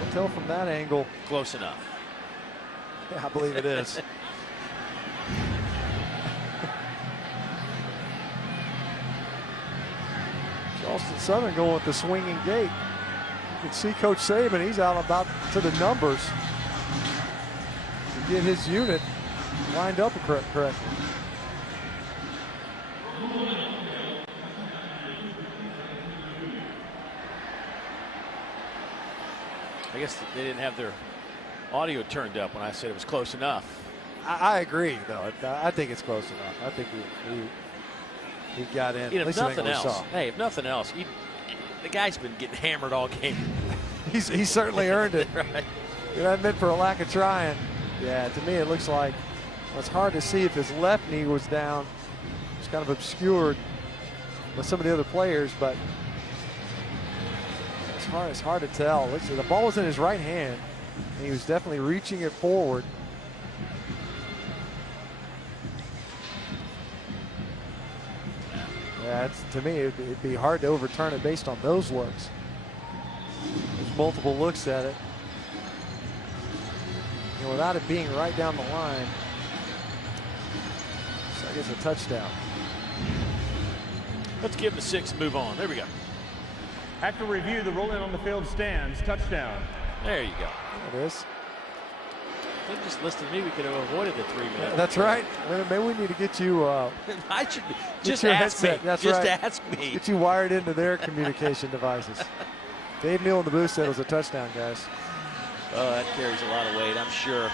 We'll tell from that angle. Close enough. Yeah, I believe it is. Charleston Southern going with the swinging gate. You can see Coach Saban, he's out about to the numbers to get his unit lined up correctly. I guess they didn't have their audio turned up when I said it was close enough. I agree, though. I think it's close enough. I think he got in. If nothing else, hey, if nothing else, the guy's been getting hammered all game. He certainly earned it. Right. That meant for a lack of trying. Yeah, to me it looks like it's hard to see if his left knee was down. It's kind of obscured with some of the other players, but it's hard to tell. The ball was in his right hand, and he was definitely reaching it forward. Yeah, to me, it'd be hard to overturn it based on those looks. There's multiple looks at it. And without it being right down the line, so I guess a touchdown. Let's give him a 6 and move on. There we go. After review, the rolling on the field stands. Touchdown. There you go. There it is. If they just listened to me, we could have avoided the 3 minutes. That's right. Maybe we need to get you. I should just your ask headset. me. That's just right. ask me. Get you wired into their communication devices. Dave Neal in the booth said it was a touchdown, guys. Oh, that carries a lot of weight, I'm sure.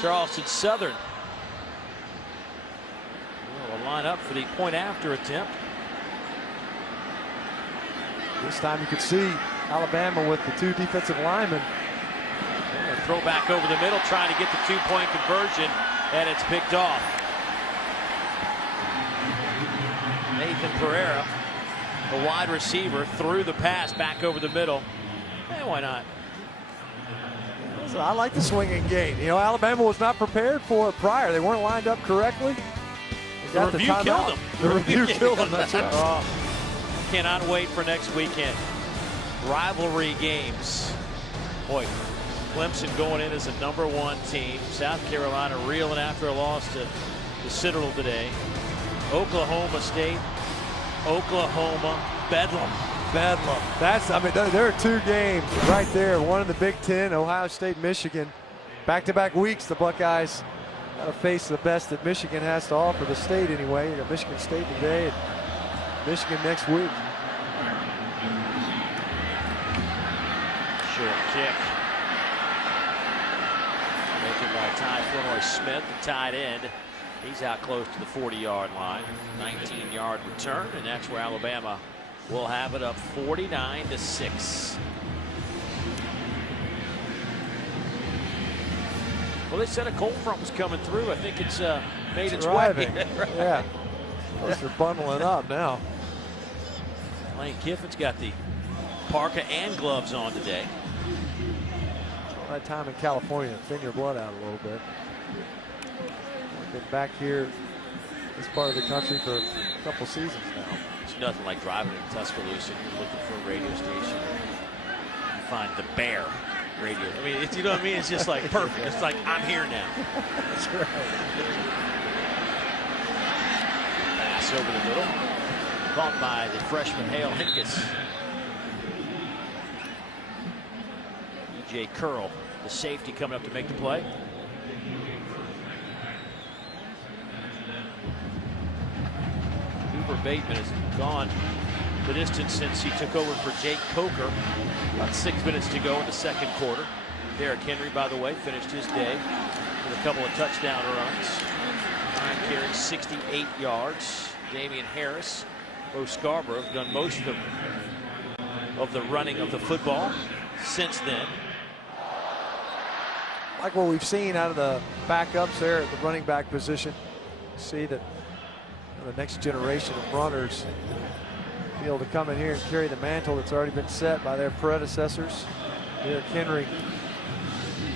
Charleston Southern will line up for the point after attempt. This time you could see Alabama with the 2 defensive linemen. Throw back over the middle, trying to get the 2-point conversion, and it's picked off. Nathan Pereira, the wide receiver, threw the pass back over the middle. Why not? So I like the swinging gate. You know, Alabama was not prepared for it prior. They weren't lined up correctly. The review killed them. The review killed them. That's right. Oh, cannot wait for next weekend. Rivalry games. Boy, Clemson going in as a #1 team. South Carolina reeling after a loss to the Citadel today. Oklahoma State, Oklahoma, Bedlam. Bedlam. There are 2 games right there. One in the Big Ten, Ohio State, Michigan. Back-to-back weeks, the Buckeyes got to face the best that Michigan has to offer, the state anyway. You got Michigan State today and Michigan next week. Short kick. Making by Ty Flournoy Smith, the tight end. He's out close to the 40-yard line. 19-yard return, and that's where Alabama will have it up 49-6. Well, they said a cold front was coming through. I think it's made its way. Right. Yeah. They're bundling up now. Lane Kiffin's got the parka and gloves on today. All that time in California to thin your blood out a little bit. Been back here, this part of the country, for a couple seasons now. It's nothing like driving in Tuscaloosa and you're looking for a radio station. You find the Bear radio. I mean, you know what I mean? It's just like perfect. It's like, I'm here now. That's right. Pass over the middle. Caught by the freshman Hale Hinkes. Jay Curl, the safety, coming up to make the play. Cooper Bateman has gone the distance since he took over for Jake Coker. About 6 minutes to go in the second quarter. Derrick Henry, by the way, finished his day with a couple of touchdown runs. 9 carries, 68 yards. Damian Harris, Bo Scarborough have done most of the running of the football since then. Like what we've seen out of the backups there at the running back position. See that the next generation of runners be able to come in here and carry the mantle that's already been set by their predecessors. Derrick Henry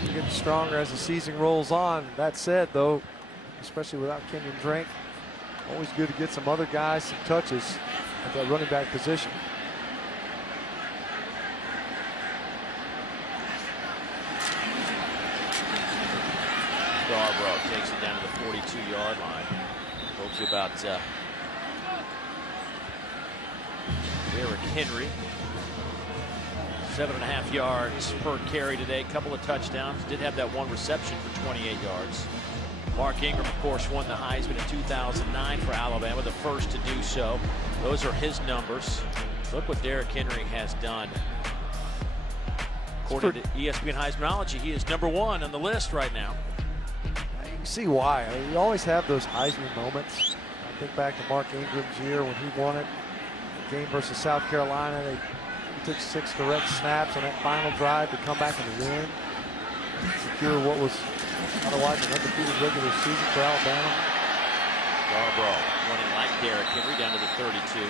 getting stronger as the season rolls on. That said, though, especially without Kenyon Drake, always good to get some other guys some touches at that running back position. Scarborough takes it down to the 42-yard line. Told you about Derrick Henry. 7.5 yards per carry today. Couple of touchdowns. Did have that one reception for 28 yards. Mark Ingram, of course, won the Heisman in 2009 for Alabama, the first to do so. Those are his numbers. Look what Derrick Henry has done. According to ESPN Heismanology, he is #1 on the list right now. You can see why. I mean, you always have those Heisman moments. I think back to Mark Ingram's year when he won it. The game versus South Carolina, they took 6 direct snaps on that final drive to come back and win. Secure what was otherwise an undefeated regular season for Alabama. Scarborough running like Derrick Henry down to the 32.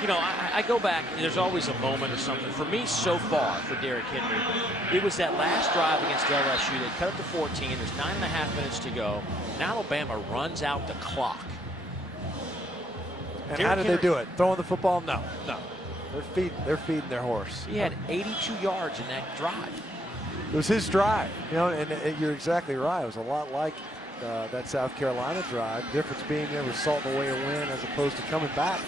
You know, I go back, there's always a moment or something. For me, so far, for Derrick Henry, it was that last drive against LSU. They cut it to 14. There's 9.5 minutes to go. And Alabama runs out the clock. And Derrick how did Henry, they do it? Throwing the football? No. They're feeding their horse. He had 82 yards in that drive. It was his drive, you know, and you're exactly right. It was a lot like that South Carolina drive. Difference being able to salt away a win as opposed to coming back.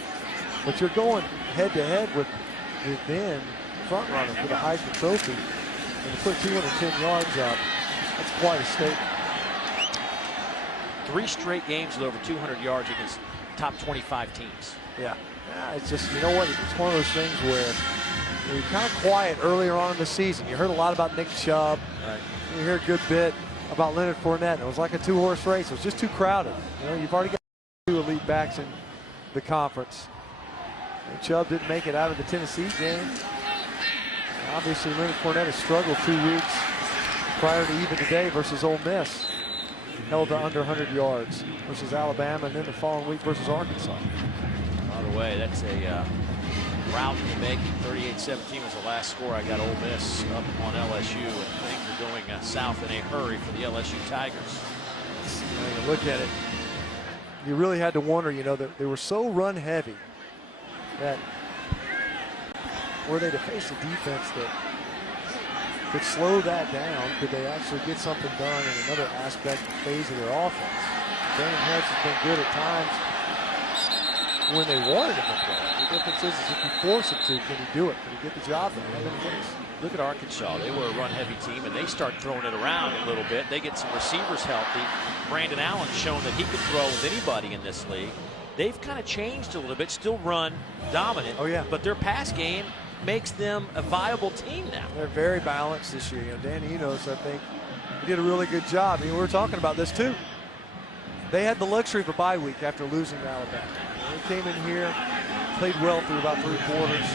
But you're going head-to-head with the then front runner for the Heisman Trophy, and to put 210 yards up, that's quite a statement. 3 straight games with over 200 yards against top 25 teams. Yeah, it's just, you know what, it's one of those things where you're kind of quiet earlier on in the season. You heard a lot about Nick Chubb. Right. You hear a good bit about Leonard Fournette. It was like a 2-horse race. It was just too crowded. You know, you've already got 2 elite backs in the conference. And Chubb didn't make it out of the Tennessee game. Obviously, Leonard Fournette has struggled 2 weeks prior to even today versus Ole Miss. Held to under 100 yards versus Alabama, and then the following week versus Arkansas. By the way, that's a route in the making. 38-17 was the last score. I got Ole Miss up on LSU, and things are going south in a hurry for the LSU Tigers. When you look at it, you really had to wonder, you know, that they were so run heavy that were they to face a defense that could slow that down, could they actually get something done in another aspect and phase of their offense? Damian Harris has been good at times when they wanted him to play. The difference is if you force him to, can he do it? Can he get the job done? Look at Arkansas. They were a run-heavy team, and they start throwing it around a little bit. They get some receivers healthy. Brandon Allen's shown that he can throw with anybody in this league. They've kind of changed a little bit, still run dominant. Oh, yeah. But their pass game makes them a viable team now. They're very balanced this year. You know, Dan Enos, I think, he did a really good job. I mean, we were talking about this too. They had the luxury of a bye week after losing to Alabama. They came in here, played well through about 3 quarters,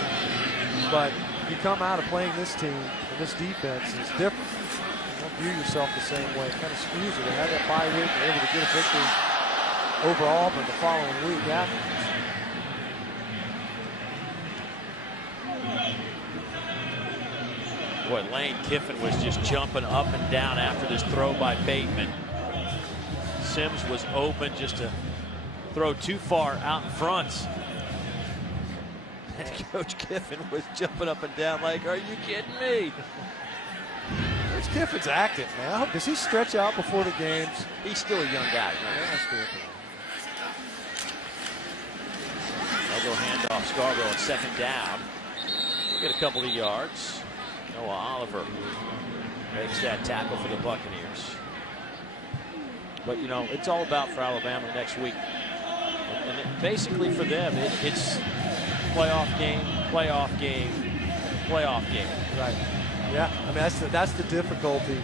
but you come out of playing this team and this defense is different. You don't view yourself the same way. It kind of skews you. They had that bye week, they're able to get a victory over Auburn the following week afterwards. Boy, Lane Kiffin was just jumping up and down after this throw by Bateman. Sims was open just to throw too far out in front. And Coach Kiffin was jumping up and down like, are you kidding me? Coach Kiffin's active, man. Does he stretch out before the games? He's still a young guy. They'll go handoff Scarborough on 2nd down. Get a couple of yards. Noah Oliver makes that tackle for the Buccaneers. But, you know, it's all about for Alabama next week. And basically for them, it's playoff game, playoff game, playoff game. Right. Yeah, I mean, that's the difficulty,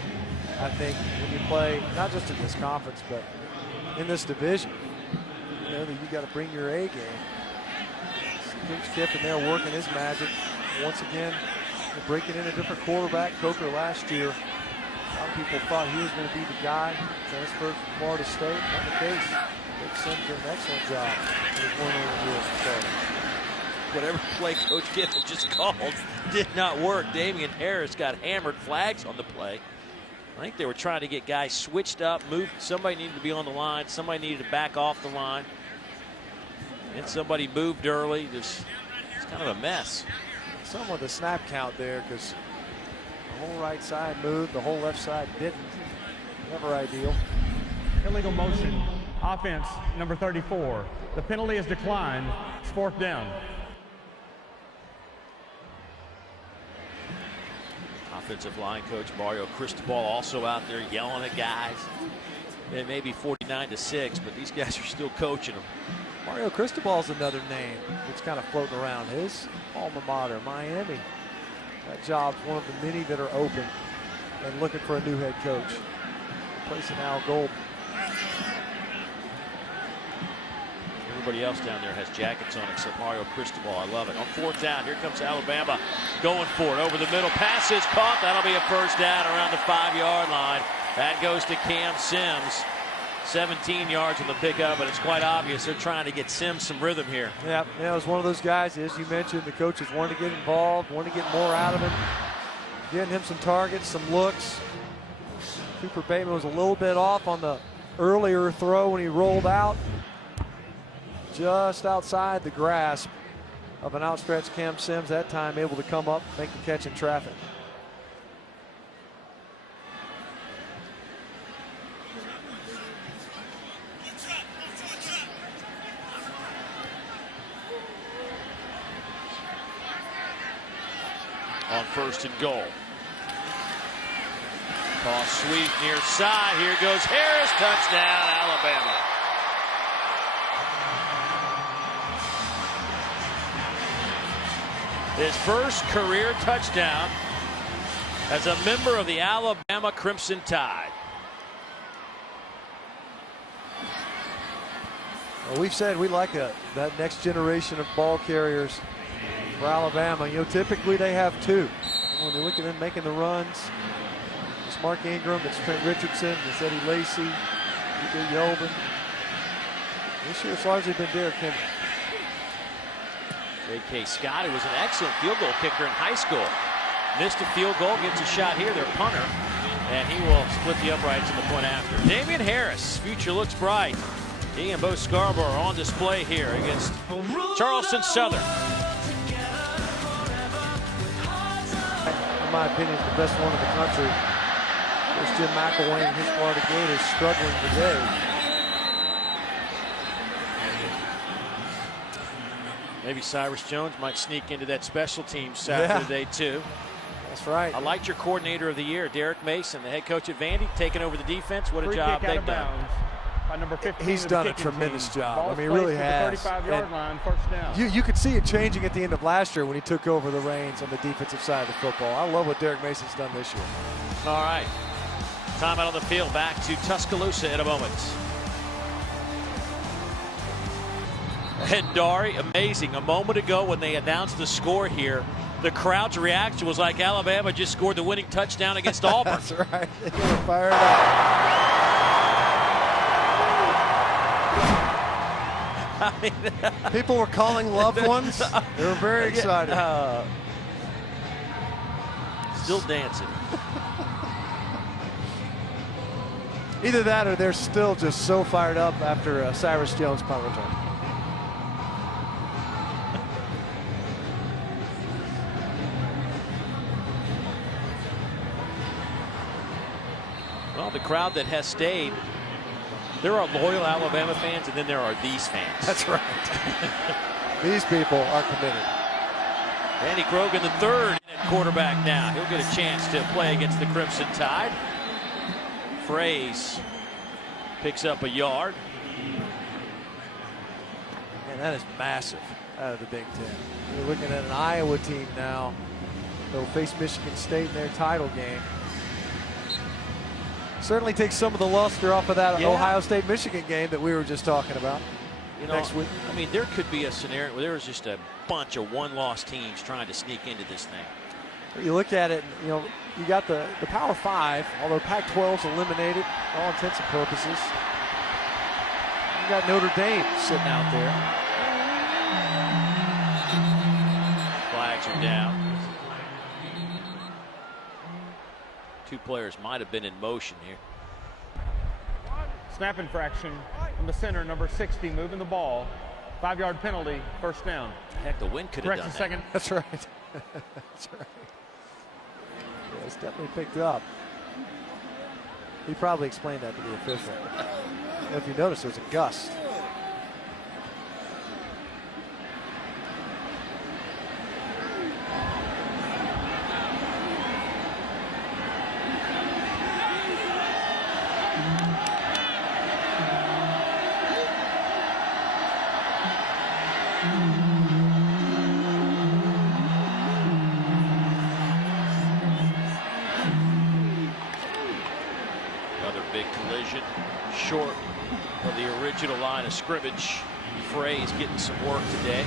I think, when you play, not just in this conference, but in this division. You know, that you got to bring your A game. Coach Kiffin there working his magic. Once again, breaking in a different quarterback. Coker last year, a lot of people thought he was going to be the guy. Transferred from Florida State. Not the case. Coach Sims did an excellent job. Whatever play Coach Kiffin just called did not work. Damian Harris got hammered. Flags on the play. I think they were trying to get guys switched up, moved. Somebody needed to be on the line. Somebody needed to back off the line. And somebody moved early. It's kind of a mess. Some with the snap count there, because the whole right side moved, the whole left side didn't. Never ideal. Illegal motion. Offense, number 34. The penalty is declined. It's 4th down. Offensive line coach Mario Cristobal also out there yelling at guys. It may be 49-6, but these guys are still coaching them. Mario Cristobal's another name that's kind of floating around. His alma mater, Miami. That job's one of the many that are open and looking for a new head coach. Replacing Al Gold. Everybody else down there has jackets on except Mario Cristobal. I love it. On 4th down, here comes Alabama going for it. Over the middle, pass is caught. That'll be a 1st down around the 5-yard line. That goes to Cam Sims. 17 yards on the pickup, but it's quite obvious they're trying to get Sims some rhythm here. Yeah, it was one of those guys, as you mentioned, the coaches wanted to get involved, wanted to get more out of him, getting him some targets, some looks. Cooper Bateman was a little bit off on the earlier throw when he rolled out, just outside the grasp of an outstretched Cam Sims. That time able to come up, make the catch in traffic. On 1st and goal. Toss sweep near side. Here goes Harris. Touchdown, Alabama. His first career touchdown as a member of the Alabama Crimson Tide. Well, we've said we like that next generation of ball carriers for Alabama. You know, typically they have two. When you look at them making the runs, it's Mark Ingram, it's Trent Richardson, it's Eddie Lacy, E.J. Yeldon. This year it's largely been Derrick Henry. J.K. Scott, who was an excellent field goal kicker in high school. Missed a field goal, gets a shot here, their punter, and he will split the uprights in the point after. Damian Harris, future looks bright. He and Bo Scarborough are on display here against Charleston Southern. In my opinion, the best one in the country. There's Jim McElwain and his Florida Gators struggling today. Maybe Cyrus Jones might sneak into that special teams Saturday too. That's right. I liked your coordinator of the year, Derek Mason, the head coach at Vandy, taking over the defense. What a job they've done. By number 15, he's done a tremendous job. I mean, he really has. 35-yard line, 1st down. You could see it changing at the end of last year when he took over the reins on the defensive side of the football. I love what Derek Mason's done this year. All right. Time out on the field. Back to Tuscaloosa in a moment. And Dari, amazing. A moment ago when they announced the score here, the crowd's reaction was like Alabama just scored the winning touchdown against Auburn. That's right. They were fired up. I mean, people were calling loved ones. They were very excited. Still dancing. Either that or they're still just so fired up after Cyrus Jones' punt return. Well, the crowd that has stayed, there are loyal Alabama fans, and then there are these fans. That's right. These people are committed. Randy Krogan, the third, and quarterback now. He'll get a chance to play against the Crimson Tide. Fraze picks up a yard. And that is massive out of the Big Ten. You're looking at an Iowa team now. They'll face Michigan State in their title game. Certainly takes some of the luster off of that Ohio State-Michigan game that we were just talking about. You know, next week. I mean, there could be a scenario where there was just a bunch of one-loss teams trying to sneak into this thing. You look at it, you know, you got the Power 5, although Pac-12's eliminated, for all intents and purposes. You got Notre Dame sitting out there. Flags are down. Two players might have been in motion here. Snap infraction on the center, number 60, moving the ball. 5-yard penalty, first down. Heck, the wind could have done that. Second. That's right. That's right. Yeah, it's definitely picked up. He probably explained that to the official. If you notice, there's a gust. Short of the original line of scrimmage. Fraze getting some work today.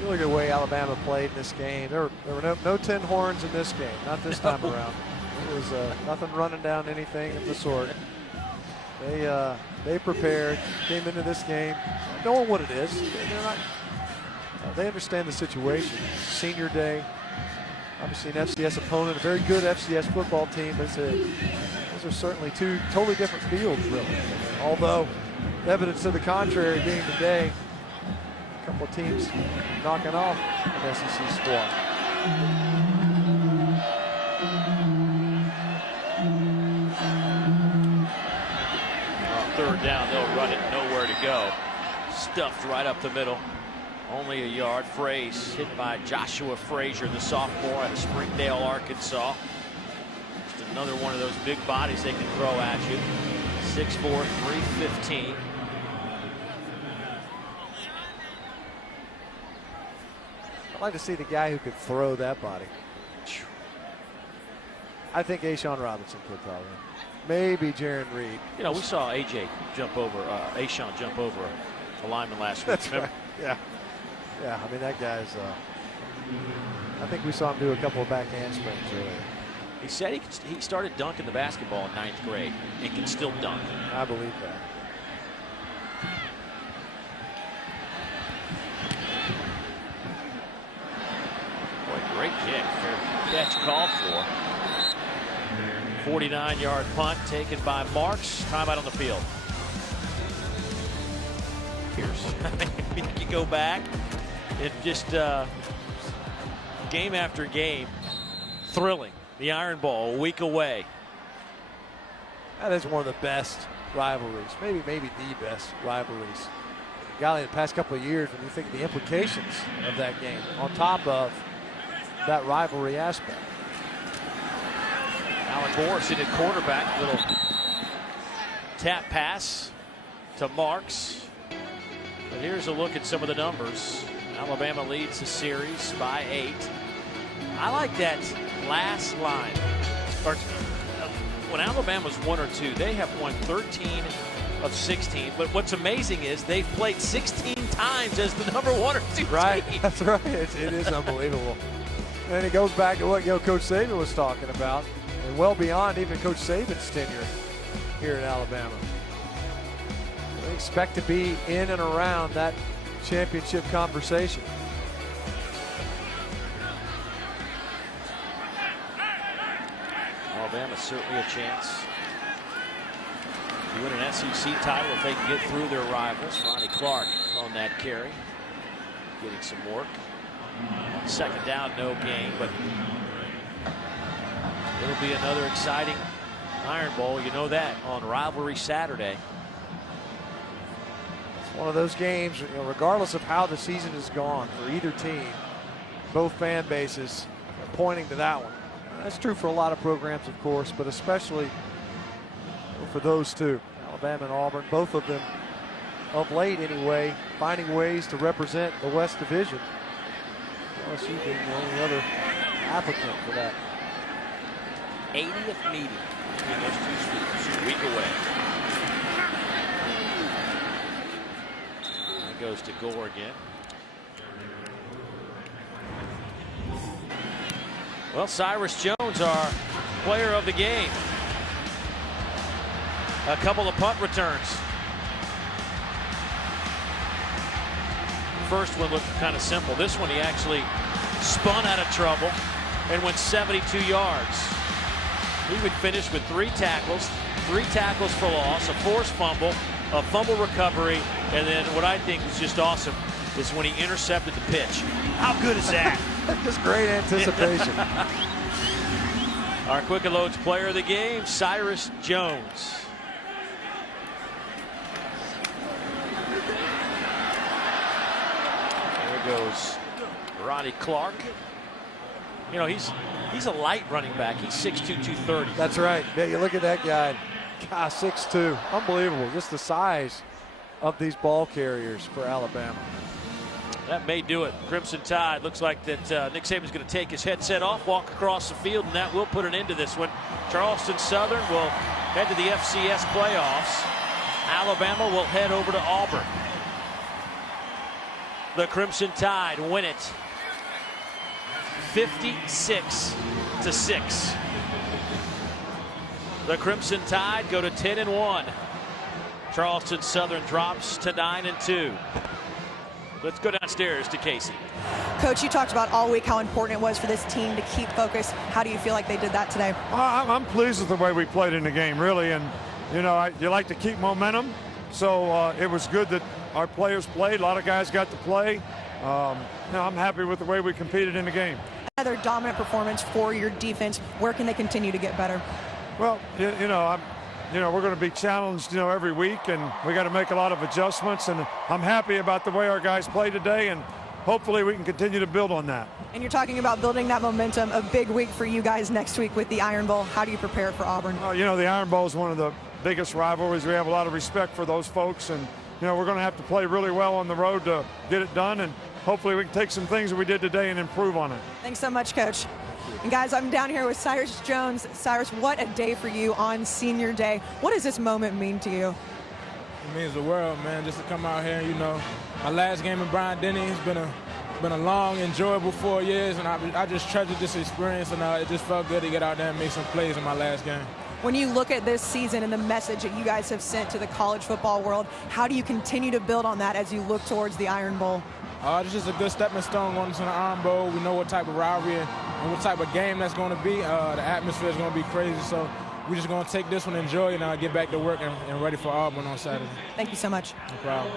You look at the way Alabama played in this game. There were no tin horns in this game. Not this time around. It was nothing running down anything of the sort. They prepared, came into this game knowing what it is. They understand the situation. Senior day. Obviously an FCS opponent, a very good FCS football team. But those are certainly two totally different fields, really. Although, evidence to the contrary being today, a couple of teams knocking off an SEC squad. Third down, they'll run it, nowhere to go. Stuffed right up the middle. Only a yard. Fraze hit by Joshua Frazier, the sophomore out of Springdale, Arkansas. Just another one of those big bodies they can throw at you. 6'4", 315. I'd like to see the guy who could throw that body. I think Ashawn Robinson could probably. Maybe Jaron Reed. You know, we saw Ashawn jump over a lineman last week. That's right. Yeah. Yeah, I mean, that guy's, I think we saw him do a couple of backhand sprints earlier. He said he started dunking the basketball in 9th grade and can still dunk. I believe that. Boy, great kick. Fair catch called for. 49-yard punt taken by Marks. Timeout on the field. Here's, you go back. It just game after game, thrilling. The Iron Bowl, a week away. That is one of the best rivalries, maybe the best rivalries. Golly, in the past couple of years, when you think of the implications of that game, on top of that rivalry aspect. Alan Morrison at quarterback, little tap pass to Marks. But here's a look at some of the numbers. Alabama leads the series by 8. I like that last line. When Alabama's 1 or 2, they have won 13 of 16. But what's amazing is they've played 16 times as the number 1 or 2 right, team. That's right. It is unbelievable. And it goes back to what Coach Saban was talking about, and well beyond even Coach Saban's tenure here at Alabama. They expect to be in and around that championship conversation. Alabama certainly a chance to win an SEC title if they can get through their rivals. Ronnie Clark on that carry, getting some work. Second down, no gain, but it'll be another exciting Iron Bowl. You know that on Rivalry Saturday. One of those games, regardless of how the season has gone for either team, both fan bases pointing to that one. That's true for a lot of programs, of course, but especially for those two, Alabama and Auburn, both of them of late anyway, finding ways to represent the West Division. LSU being the only other applicant for that. 80th meeting between those two schools, a week away. That goes to Gore again. Well, Cyrus Jones, our player of the game. A couple of punt returns. First one looked kind of simple. This one he actually spun out of trouble and went 72 yards. He would finish with 3 tackles for loss, a forced fumble, a fumble recovery, and then what I think is just awesome is when he intercepted the pitch. How good is that? Just great anticipation. Our Quick and Loads player of the game, Cyrus Jones. There goes Ronnie Clark. You know, he's a light running back. He's 6'2", 230. That's right. Yeah, you look at that guy. God, 6'2". Unbelievable. Just the size of these ball carriers for Alabama. That may do it. Crimson Tide. Looks like that Nick Saban's going to take his headset off, walk across the field, and that will put an end to this one. Charleston Southern will head to the FCS playoffs. Alabama will head over to Auburn. The Crimson Tide win it 56-6. The Crimson Tide go to 10-1. Charleston Southern drops to 9-2. Let's go downstairs to Casey. Coach, you talked about all week how important it was for this team to keep focused. How do you feel like they did that today? I'm pleased with the way we played in the game, really. And, you know, you like to keep momentum. So it was good that our players played. A lot of guys got to play. I'm happy with the way we competed in the game. Another dominant performance for your defense. Where can they continue to get better? Well, we're going to be challenged, every week, and we got to make a lot of adjustments. And I'm happy about the way our guys played today, and hopefully we can continue to build on that. And you're talking about building that momentum. A big week for you guys next week with the Iron Bowl. How do you prepare for Auburn? The Iron Bowl is one of the biggest rivalries. We have a lot of respect for those folks, and we're going to have to play really well on the road to get it done. And hopefully we can take some things that we did today and improve on it. Thanks so much, Coach. And guys, I'm down here with Cyrus Jones. Cyrus, what a day for you on Senior Day. What does this moment mean to you? It means the world, man, just to come out here. My last game in Bryant-Denny has been a long, enjoyable 4 years, and I just treasured this experience, and it just felt good to get out there and make some plays in my last game. When you look at this season and the message that you guys have sent to the college football world, how do you continue to build on that as you look towards the Iron Bowl? It's just a good stepping stone going into the Iron Bowl. We know what type of rivalry and what type of game that's going to be. The atmosphere is going to be crazy, so we're just going to take this one, enjoy it, and get back to work and ready for Auburn on Saturday. Thank you so much. No problem.